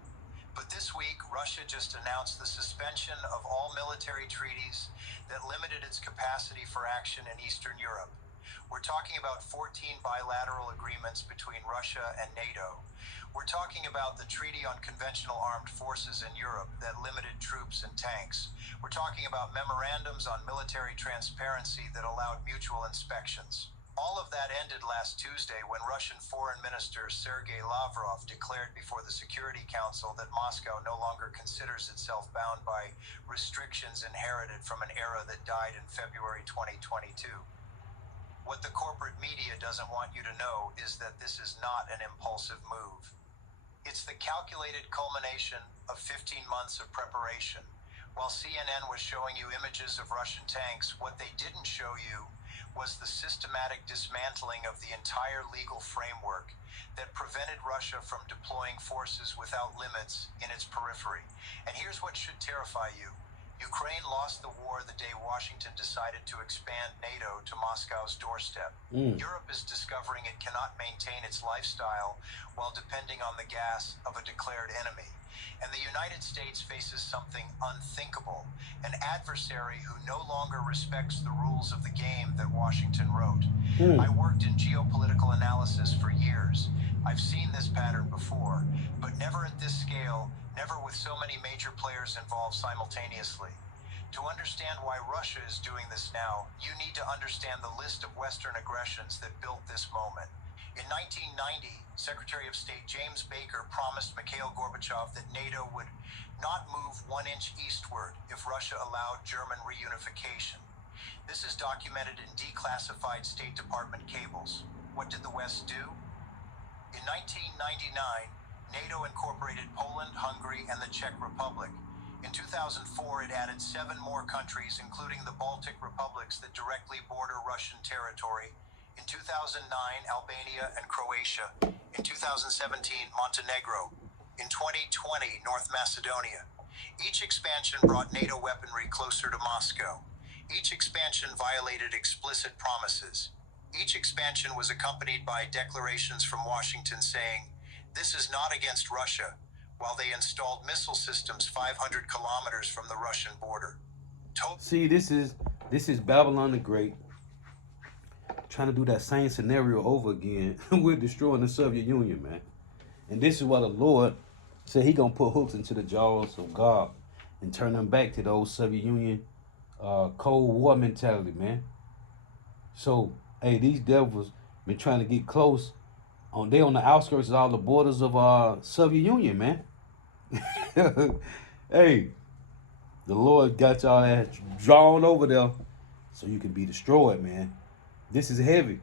But this week, Russia just announced the suspension of all military treaties that limited its capacity for action in Eastern Europe. We're talking about 14 bilateral agreements between Russia and NATO. We're talking about the Treaty on Conventional Armed Forces in Europe that limited troops and tanks. We're talking about memorandums on military transparency that allowed mutual inspections. All of that ended last Tuesday when Russian Foreign Minister Sergei Lavrov declared before the Security Council that Moscow no longer considers itself bound by restrictions inherited from an era that died in February 2022. What the corporate media doesn't want you to know is that this is not an impulsive move. It's the calculated culmination of 15 months of preparation. While CNN was showing you images of Russian tanks, what they didn't show you was the systematic dismantling of the entire legal framework that prevented Russia from deploying forces without limits in its periphery. And here's what should terrify you. Ukraine lost the war the day Washington decided to expand NATO to Moscow's doorstep. Europe is discovering it cannot maintain its lifestyle while depending on the gas of a declared enemy. And the United States faces something unthinkable, an adversary who no longer respects the rules of the game that Washington wrote. I worked in geopolitical analysis for years. I've seen this pattern before, but never at this scale, never with so many major players involved simultaneously. To understand why Russia is doing this now, you need to understand the list of Western aggressions that built this moment. In 1990, Secretary of State James Baker promised Mikhail Gorbachev that NATO would not move 1 inch eastward if Russia allowed German reunification. This is documented in declassified State Department cables. What did the West do? In 1999, NATO incorporated Poland, Hungary, and the Czech Republic. In 2004, it added 7 more countries, including the Baltic republics that directly border Russian territory. In 2009, Albania and Croatia. In 2017, Montenegro. In 2020, North Macedonia. Each expansion brought NATO weaponry closer to Moscow. Each expansion violated explicit promises. Each expansion was accompanied by declarations from Washington saying, "This is not against Russia," while they installed missile systems 500 kilometers from the Russian border. See, this is Babylon the Great trying to do that same scenario over again. We're destroying the Soviet Union, man. And this is what the Lord said he gonna put hooks into the jaws of God and turn them back to the old Soviet Union Cold War mentality, man. So, hey, these devils been trying to get close. They on the outskirts of all the borders of Soviet Union, man. Hey, the Lord got y'all ass drawn over there so you can be destroyed, man. This is heavy.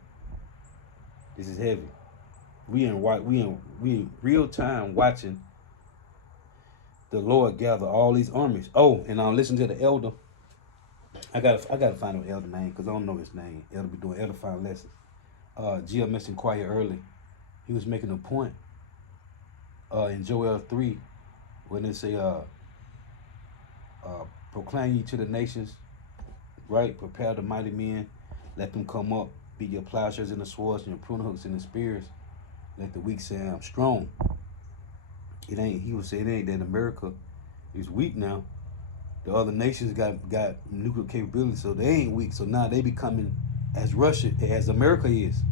This is heavy. We in real time watching the Lord gather all these armies. Oh, and I'll listen to the elder. I gotta find an elder name because I don't know his name. Elder be doing edifying lessons. Gia mentioned quiet early. He was making a point in Joel 3 when they say proclaim ye to the nations, right? Prepare the mighty men, let them come up, be your plowshares and the swords and your pruning hooks and the spears. Let the weak say I'm strong. It ain't, he was saying it ain't that America is weak now. The other nations got nuclear capability, so they ain't weak. So now they becoming as Russia, as America is.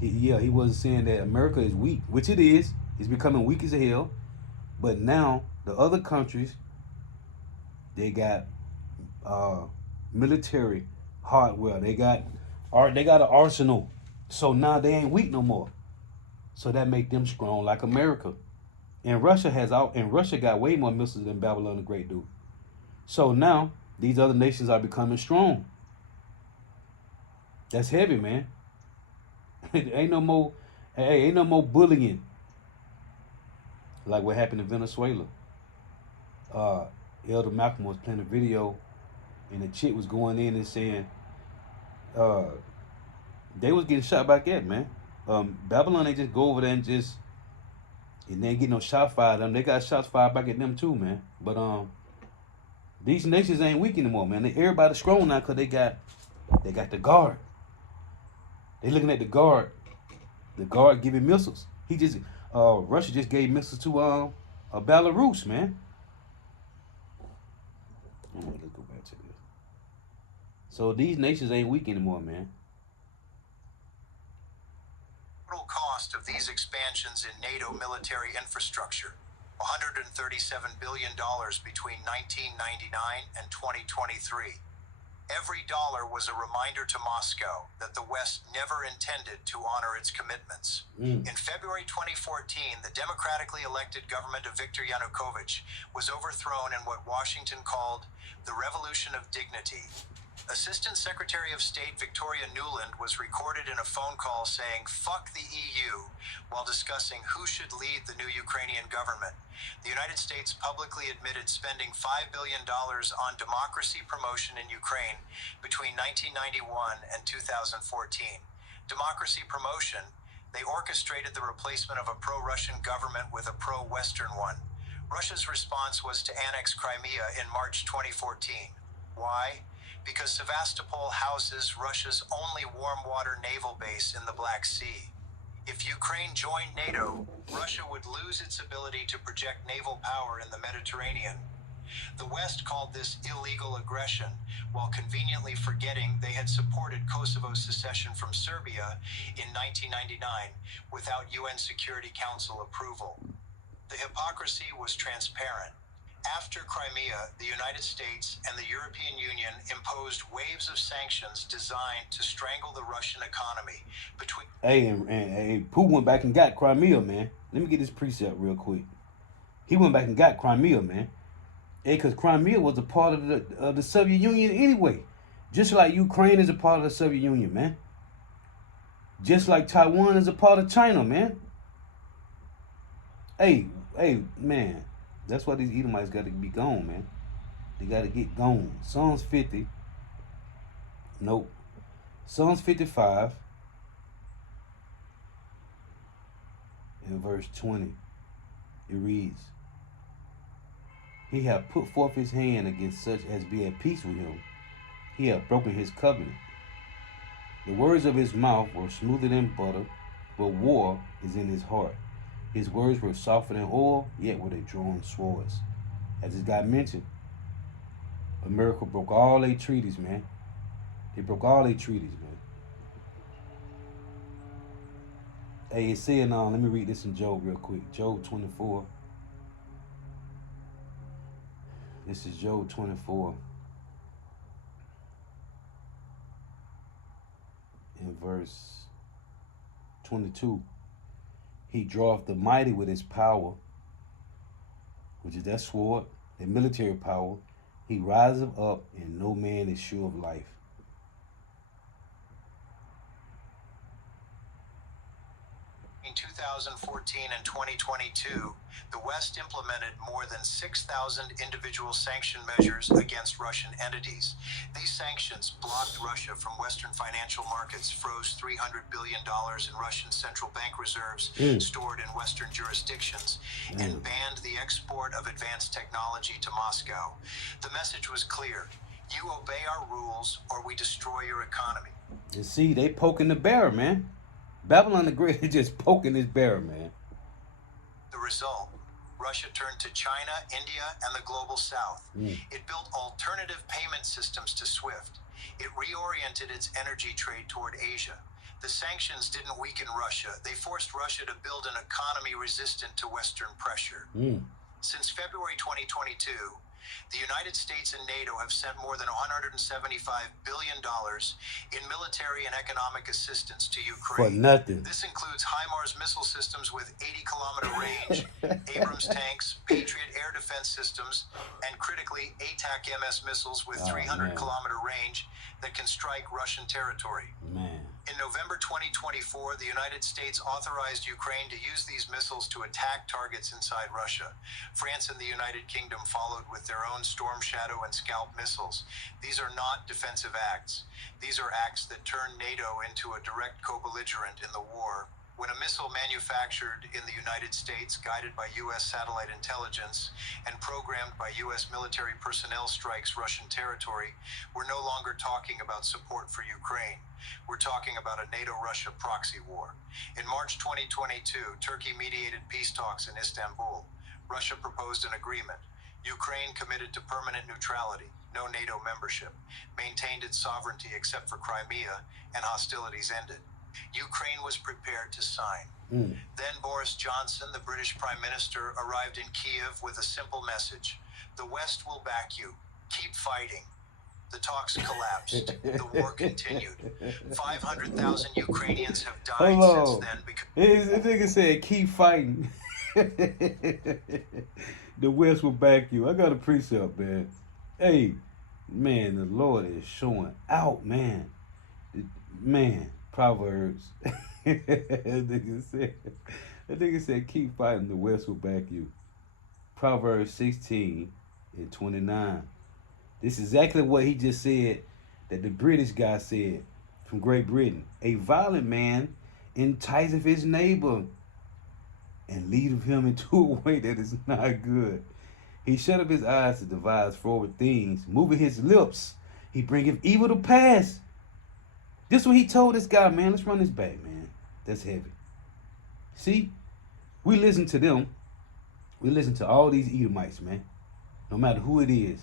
He wasn't saying that America is weak, which it is. It's becoming weak as hell. But now the other countries, they got military hardware. They got an arsenal. So now they ain't weak no more. So that make them strong like America. And Russia got way more missiles than Babylon the Great do. So now these other nations are becoming strong. That's heavy, man. ain't no more bullying like what happened in Venezuela. Elder Malcolm was playing a video and the chick was going in and saying they was getting shot back at, man. Babylon, they just go over there and they ain't get no shot fired at them. They got shots fired back at them too, man. But these nations ain't weak anymore, man. Everybody's strong now because they got the guard. They looking at the guard. The guard giving missiles. Russia just gave missiles to Belarus, man. Let's go back to this. So these nations ain't weak anymore, man. Total cost of these expansions in NATO military infrastructure, $137 billion between 1999 and 2023. Every dollar was a reminder to Moscow that the West never intended to honor its commitments. In February 2014, the democratically elected government of Viktor Yanukovych was overthrown in what Washington called the Revolution of Dignity. Assistant Secretary of State Victoria Nuland was recorded in a phone call saying, "Fuck the EU," while discussing who should lead the new Ukrainian government. The United States publicly admitted spending $5 billion on democracy promotion in Ukraine between 1991 and 2014. Democracy promotion, they orchestrated the replacement of a pro-Russian government with a pro-Western one. Russia's response was to annex Crimea in March 2014. Why? Because Sevastopol houses Russia's only warm water naval base in the Black Sea. If Ukraine joined NATO, Russia would lose its ability to project naval power in the Mediterranean. The West called this illegal aggression, while conveniently forgetting they had supported Kosovo's secession from Serbia in 1999 without UN Security Council approval. The hypocrisy was transparent. After Crimea, the United States and the European Union imposed waves of sanctions designed to strangle the Russian economy. Hey, and Pooh went back and got Crimea, man. Let me get this precept real quick. He went back and got Crimea, man. Hey, because Crimea was a part of the Soviet Union anyway. Just like Ukraine is a part of the Soviet Union, man. Just like Taiwan is a part of China, man. Hey, man. That's why these Edomites got to be gone, man. They got to get gone. Psalms 50. Nope. Psalms 55. In verse 20. It reads, He hath put forth his hand against such as be at peace with him. He hath broken his covenant. The words of his mouth were smoother than butter, but war is in his heart. His words were softer than oil, yet were they drawn swords. As this guy mentioned, America broke all their treaties, man. They broke all their treaties, man. Hey, it's saying, let me read this in Job real quick. Job 24. This is Job 24. In verse 22. He draweth the mighty with his power, which is that sword, that military power. He riseth up, and no man is sure of life. In 2014 and 2022, the West implemented more than 6,000 individual sanction measures against Russian entities. These sanctions blocked Russia from Western financial markets, froze $300 billion in Russian central bank reserves stored in Western jurisdictions, and banned the export of advanced technology to Moscow. The message was clear. You obey our rules or we destroy your economy. You see, they poking the bear, man. Babylon the Great is just poking this bear, man. The result, Russia turned to China, India, and the global south. It built alternative payment systems to SWIFT. It reoriented its energy trade toward Asia. The sanctions didn't weaken Russia. They forced Russia to build an economy resistant to Western pressure. Since February 2022, the United States and NATO have sent more than $175 billion in military and economic assistance to Ukraine. For nothing. This includes HIMARS missile systems with 80-kilometer range, Abrams tanks, Patriot air defense systems, and critically ATAC-MS missiles with 300-kilometer range that can strike Russian territory. In November 2024, the United States authorized Ukraine to use these missiles to attack targets inside Russia. France and the United Kingdom followed with their own Storm Shadow and Scalp missiles. These are not defensive acts. These are acts that turn NATO into a direct co-belligerent in the war. When a missile manufactured in the United States, guided by U.S. satellite intelligence, and programmed by U.S. military personnel strikes Russian territory, we're no longer talking about support for Ukraine. We're talking about a NATO-Russia proxy war. In March 2022, Turkey mediated peace talks in Istanbul. Russia proposed an agreement. Ukraine committed to permanent neutrality, no NATO membership, maintained its sovereignty except for Crimea, and hostilities ended. Ukraine was prepared to sign. Then Boris Johnson, the British Prime Minister, arrived in Kiev with a simple message. The West will back you. Keep fighting. The talks collapsed. The war continued. 500,000 Ukrainians have died since then because... This nigga said, keep fighting. The West will back you. I got a precept, man. Hey, man, the Lord is showing out, man. Man, Proverbs. That nigga said, keep fighting, the West will back you. Proverbs 16 and 29. This is exactly what he just said that the British guy said from Great Britain. A violent man enticeth his neighbor and leadeth him into a way that is not good. He shut up his eyes to devise forward things, moving his lips, he bringeth evil to pass. This is what he told this guy, man. Let's run this back, man. That's heavy. See, we listen to them. We listen to all these Edomites, man. No matter who it is.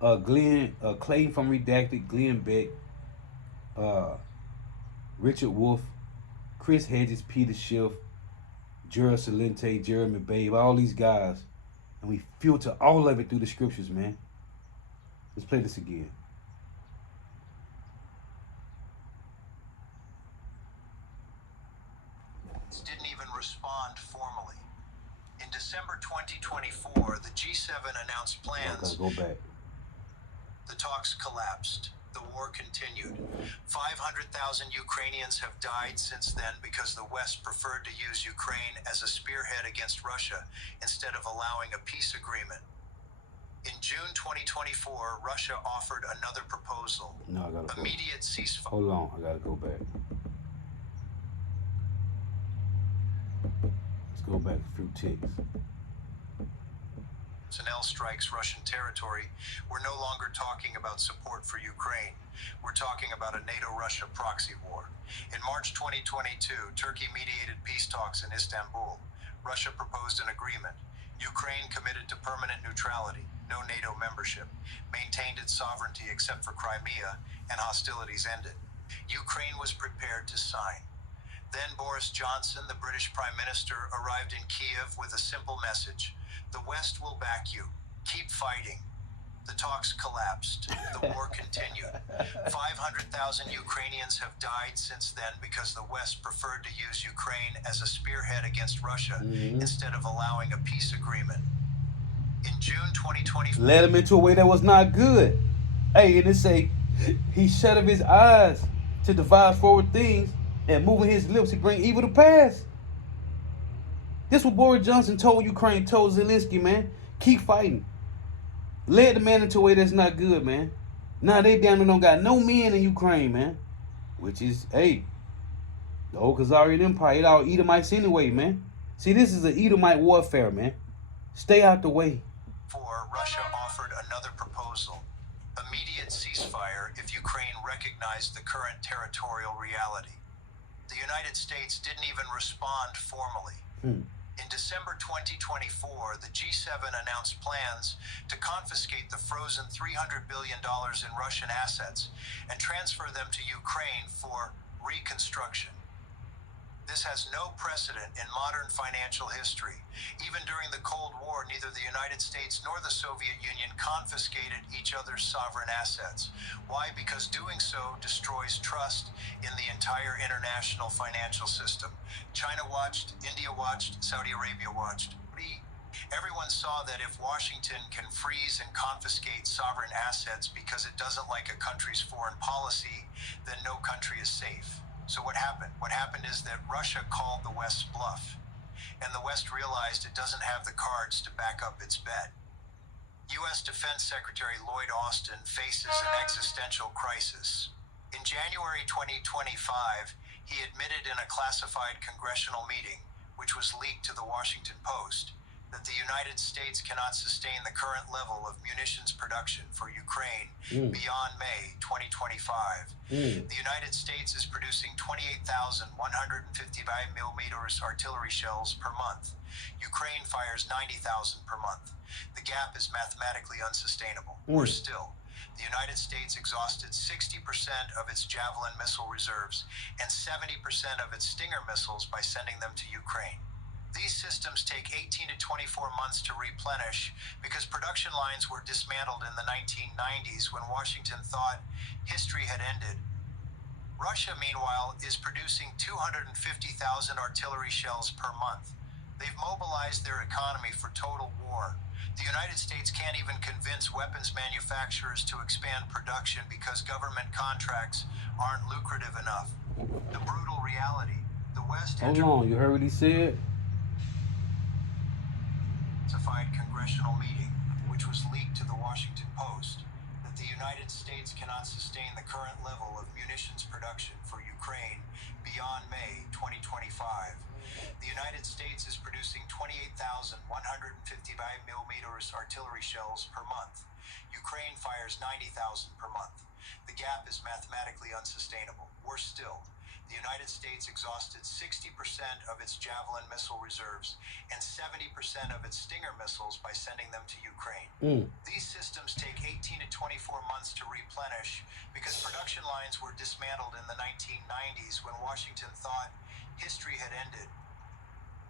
Clayton from Redacted, Glenn Beck, Richard Wolf, Chris Hedges, Peter Schiff, Gerald Salente, Jeremy Babe, all these guys. And we filter all of it through the scriptures, man. Let's play this again. Didn't even respond formally. In December 2024, the G7 announced plans. Go back. The talks collapsed. The war continued. 500,000 Ukrainians have died since then because the West preferred to use Ukraine as a spearhead against Russia instead of allowing a peace agreement. In June 2024, Russia offered another proposal. No, I gotta immediate ceasefire. Hold on, I gotta go back. Let's go back a few ticks. Personnel strikes Russian territory. We're no longer talking about support for Ukraine. We're talking about a NATO-Russia proxy war. In March 2022, Turkey mediated peace talks in Istanbul. Russia proposed an agreement. Ukraine committed to permanent neutrality, no NATO membership, maintained its sovereignty except for Crimea, and hostilities ended. Ukraine was prepared to sign. Then Boris Johnson, the British Prime Minister, arrived in Kiev with a simple message. The West will back you. Keep fighting. The talks collapsed. The war continued. 500,000 Ukrainians have died since then because the West preferred to use Ukraine as a spearhead against Russia instead of allowing a peace agreement. In June 2020, led him into a way that was not good. Hey, and it say, he shut up his eyes to devise forward things, and moving his lips, he bring evil to pass. This what Boris Johnson told Ukraine, told Zelensky, man. Keep fighting. Led the man into a way that's not good, man. Now they down there don't got no men in Ukraine, man. Which is, hey, the old Khazarian Empire, it all Edomites anyway, man. See, this is an Edomite warfare, man. Stay out the way. Russia offered another proposal. Immediate ceasefire if Ukraine recognized the current territorial reality. The United States didn't even respond formally. In December 2024, the G7 announced plans to confiscate the frozen $300 billion in Russian assets and transfer them to Ukraine for reconstruction. This has no precedent in modern financial history. Even during the Cold War, neither the United States nor the Soviet Union confiscated each other's sovereign assets. Why? Because doing so destroys trust in the entire international financial system. China watched, India watched, Saudi Arabia watched. Everyone saw that if Washington can freeze and confiscate sovereign assets because it doesn't like a country's foreign policy, then no country is safe. So what happened? What happened is that Russia called the West's bluff, and the West realized it doesn't have the cards to back up its bet. U.S. Defense Secretary Lloyd Austin faces an existential crisis. In January 2025, he admitted in a classified congressional meeting, which was leaked to the Washington Post, that the United States cannot sustain the current level of munitions production for Ukraine beyond May 2025. The United States is producing 28,155 millimeters artillery shells per month. Ukraine fires 90,000 per month. The gap is mathematically unsustainable. Worse still, the United States exhausted 60% of its Javelin missile reserves and 70% of its Stinger missiles by sending them to Ukraine. These systems take 18 to 24 months to replenish because production lines were dismantled in the 1990s when Washington thought history had ended. Russia, meanwhile, is producing 250,000 artillery shells per month. They've mobilized their economy for total war. The United States can't even convince weapons manufacturers to expand production because government contracts aren't lucrative enough. The brutal reality, the West... Hold on, you heard what he said? Congressional meeting, which was leaked to the Washington Post, that the United States cannot sustain the current level of munitions production for Ukraine beyond May 2025. The United States is producing 28,155 millimeters artillery shells per month. Ukraine fires 90,000 per month. The gap is mathematically unsustainable. Worse still, the United States exhausted 60% of its Javelin missile reserves and 70% of its Stinger missiles by sending them to Ukraine. These systems take 18 to 24 months to replenish because production lines were dismantled in the 1990s when Washington thought history had ended.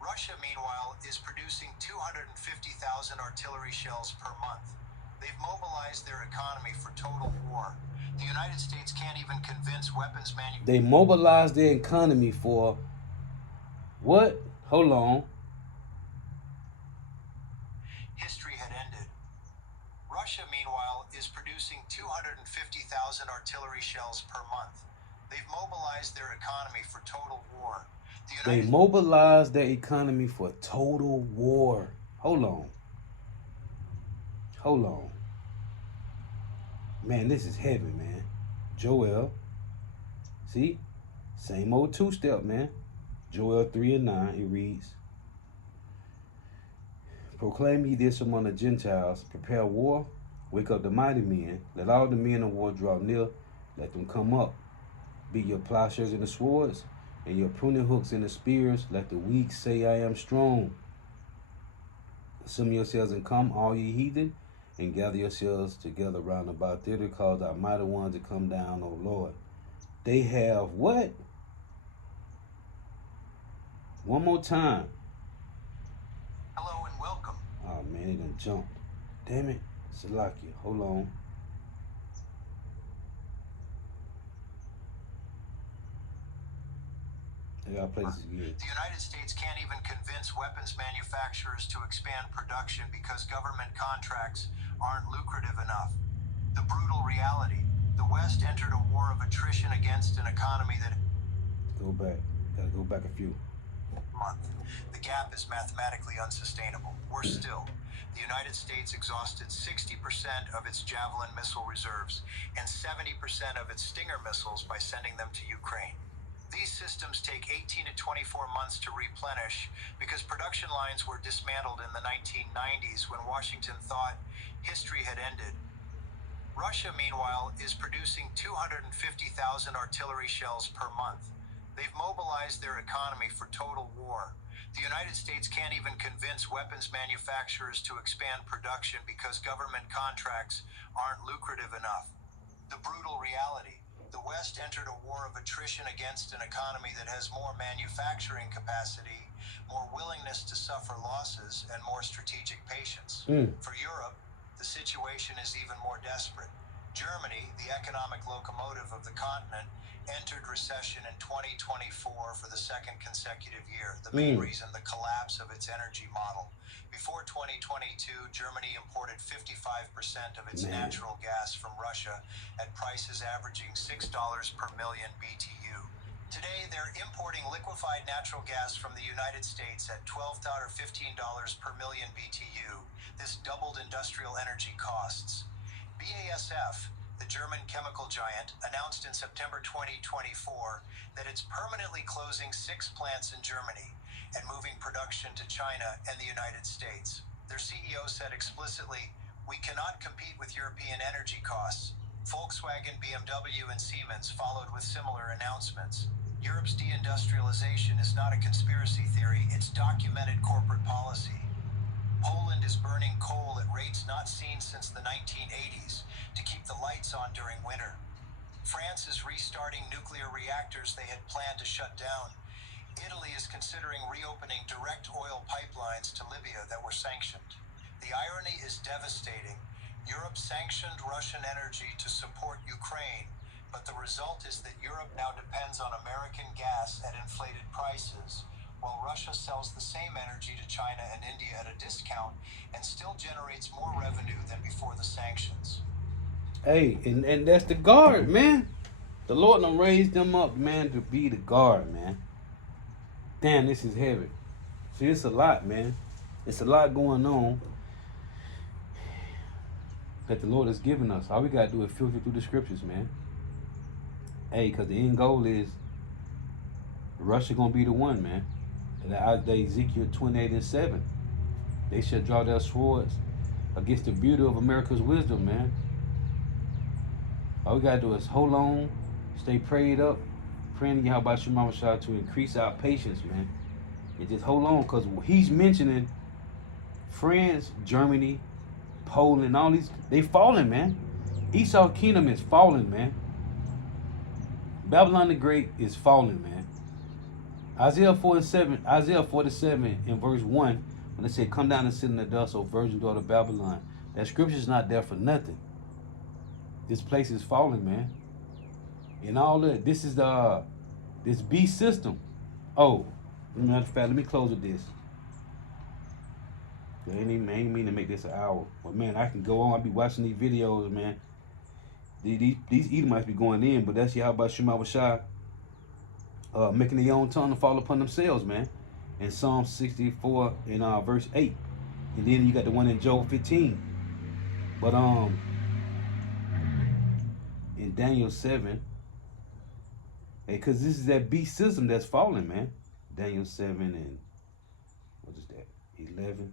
Russia, meanwhile, is producing 250,000 artillery shells per month. They've mobilized their economy for total war. The United States can't even convince weapons manufacturers. They mobilized their economy for what? Hold on. History had ended. Russia, meanwhile, is producing 250,000 artillery shells per month. They've mobilized their economy for total war. They mobilized their economy for total war. Hold on. Hold on. Man, this is heavy, man. Joel. See? Same old two-step, man. Joel 3 and 9, it reads, proclaim ye this among the Gentiles, prepare war, wake up the mighty men, let all the men of war draw near, let them come up. Be your plowshares and the swords, and your pruning hooks and the spears, let the weak say, I am strong. Assemble yourselves and come, all ye heathen, and gather yourselves together round about there to cause our mighty ones to come down, O Lord. They have what? One more time. Hello and welcome. Oh man, it done jumped. Damn it. Salakia. Hold on. I gotta play this again. The United States can't even convince weapons manufacturers to expand production because government contracts aren't lucrative enough. The brutal reality. The West entered a war of attrition against an economy that... Go back. Gotta go back a few. Month. The gap is mathematically unsustainable. Worse still, the United States exhausted 60% of its Javelin missile reserves and 70% of its Stinger missiles by sending them to Ukraine. These systems take 18 to 24 months to replenish because production lines were dismantled in the 1990s when Washington thought history had ended. Russia, meanwhile, is producing 250,000 artillery shells per month. They've mobilized their economy for total war. The United States can't even convince weapons manufacturers to expand production because government contracts aren't lucrative enough. The brutal reality. The West entered a war of attrition against an economy that has more manufacturing capacity, more willingness to suffer losses, and more strategic patience. For Europe, the situation is even more desperate. Germany, the economic locomotive of the continent, entered recession in 2024 for the second consecutive year. The main reason, the collapse of its energy model. Before 2022, Germany imported 55% of its natural gas from Russia at prices averaging $6 per million BTU. Today, they're importing liquefied natural gas from the United States at $12 or $15 per million BTU. This doubled industrial energy costs. BASF, the German chemical giant, announced in September 2024 that it's permanently closing 6 plants in Germany and moving production to China and the United States. Their CEO said explicitly, we cannot compete with European energy costs. Volkswagen, BMW, and Siemens followed with similar announcements. Europe's deindustrialization is not a conspiracy theory, it's documented corporate policy. Poland is burning coal at rates not seen since the 1980s to keep the lights on during winter. France is restarting nuclear reactors they had planned to shut down. Italy is considering reopening direct oil pipelines to Libya that were sanctioned. The irony is devastating. Europe sanctioned Russian energy to support Ukraine, but the result is that Europe now depends on American gas at inflated prices, while Russia sells the same energy to China and India at a discount and still generates more revenue than before the sanctions. Hey, and that's the guard, man. The Lord done raised them up, man, to be the guard, man. Damn, this is heavy. See, it's a lot, man. It's a lot going on that the Lord has given us. All we got to do is filter through the scriptures, man. Hey, because the end goal is Russia going to be the one, man. And Ezekiel 28 and 7. They shall draw their swords against the beauty of America's wisdom, man. All we got to do is hold on, stay prayed up, praying to Yahweh Shema Shah to increase our patience, man. And just hold on, because he's mentioning France, Germany, Poland, all these, they falling, man. Esau Kingdom is falling, man. Babylon the Great is falling, man. Isaiah 47, Isaiah 47 in verse 1, when they say, come down and sit in the dust, O virgin daughter of Babylon. That scripture is not there for nothing. This place is falling, man. And all that, this is this beast system. Oh, matter of fact, let me close with this. I ain't mean to make this an hour. But man, I can go on. I'll be watching these videos, man. These Edomites be going in, but that's Yahweh Shema Washai making their own tongue to fall upon themselves, man. In Psalm 64 in verse 8. And then you got the one in Job 15. But in Daniel 7, because this is that beast system that's falling, man. Daniel 7 and what is that? 11.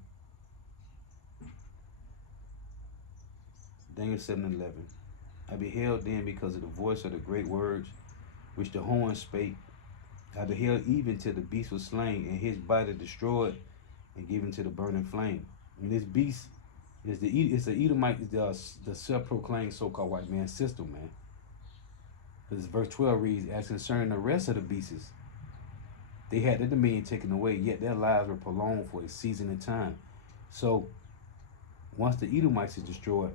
Daniel 7 and 11. I beheld then because of the voice of the great words which the horn spake. I beheld even till the beast was slain and his body destroyed and given to the burning flame. And this beast is it's the Edomite, the self-proclaimed so-called white man system, man. Because verse 12 reads, as concerning the rest of the beasts, they had their dominion taken away, yet their lives were prolonged for a season of time. So once the Edomites is destroyed,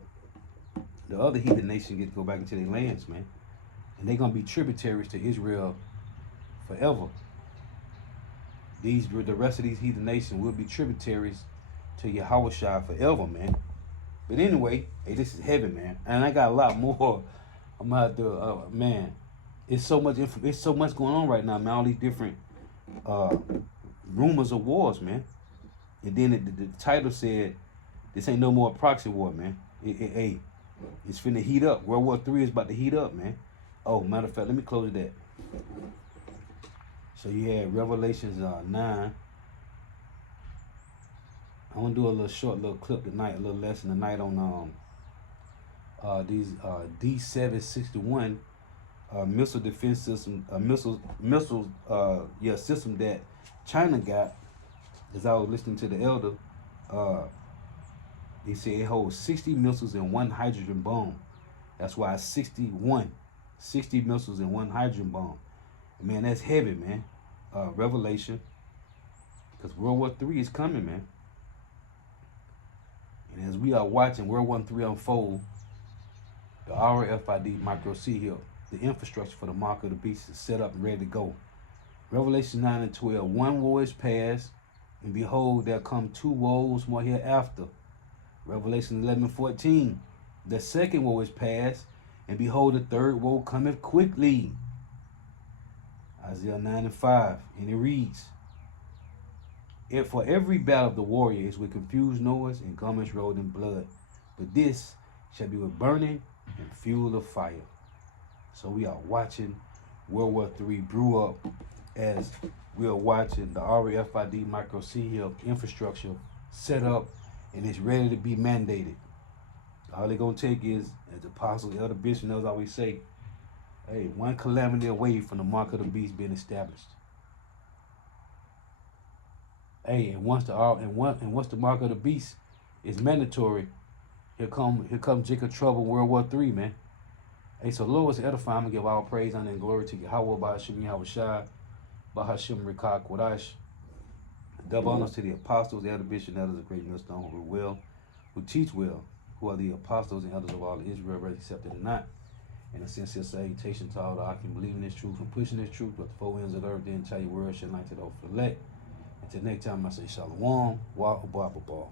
the other heathen nation get to go back into their lands, man. And they're going to be tributaries to Israel forever. The rest of these heathen nations will be tributaries to Yahushua forever, man. But anyway, hey, this is heavy, man. And I got a lot more. I'm gonna have to, man. It's so much going on right now, man. All these different rumors of wars, man. And then the title said, "This ain't no more proxy war, man." Hey, it's finna heat up. World War III is about to heat up, man. Oh, matter of fact, let me close that. So you had Revelations 9. I want to do a little clip tonight, a little lesson tonight on these D761 missile defense system, missiles system that China got. As I was listening to the elder, he said it holds 60 missiles and 1 hydrogen bomb. That's why it's 61. 60 missiles and 1 hydrogen bomb. Man, that's heavy, man. Revelation. Because World War III is coming, man. And as we are watching World War III unfold, the RFID micro seal, the infrastructure for the mark of the beast is set up and ready to go. Revelation 9 and 12, 1 woe is past, and behold, there come 2 woes more hereafter. Revelation 11 and 14, the second woe is past, and behold, the third woe cometh quickly. Isaiah 9 and 5, and it reads, if for every battle of the warrior is with confused noise and garments rolled in blood, but this shall be with burning and fuel of fire. So we are watching World War III brew up as we are watching the RFID micro seal infrastructure set up, and it's ready to be mandated. All they're going to take is, as the apostles, Elder Bishop knows always say, hey, 1 calamity away from the mark of the beast being established. Hey, and once the mark of the beast is mandatory, here come Jacob trouble, World War III, man. Hey, so Lord was edifying. I'm gonna give all praise, honor, and glory to Yahweh, Bahashim Yahushai, Bahashim Rikah Kodash. Double honors to the apostles, the elder bishop, and elders of great millstone who rule well, who teach well, who are the apostles and elders of all of Israel, whether accepted or not. And a sincere salutation to all the Akim believing this truth and pushing this truth, but the 4 winds of the earth, the entire world shall light to the elect. Until next time, I say Shalom, Wa Ubah.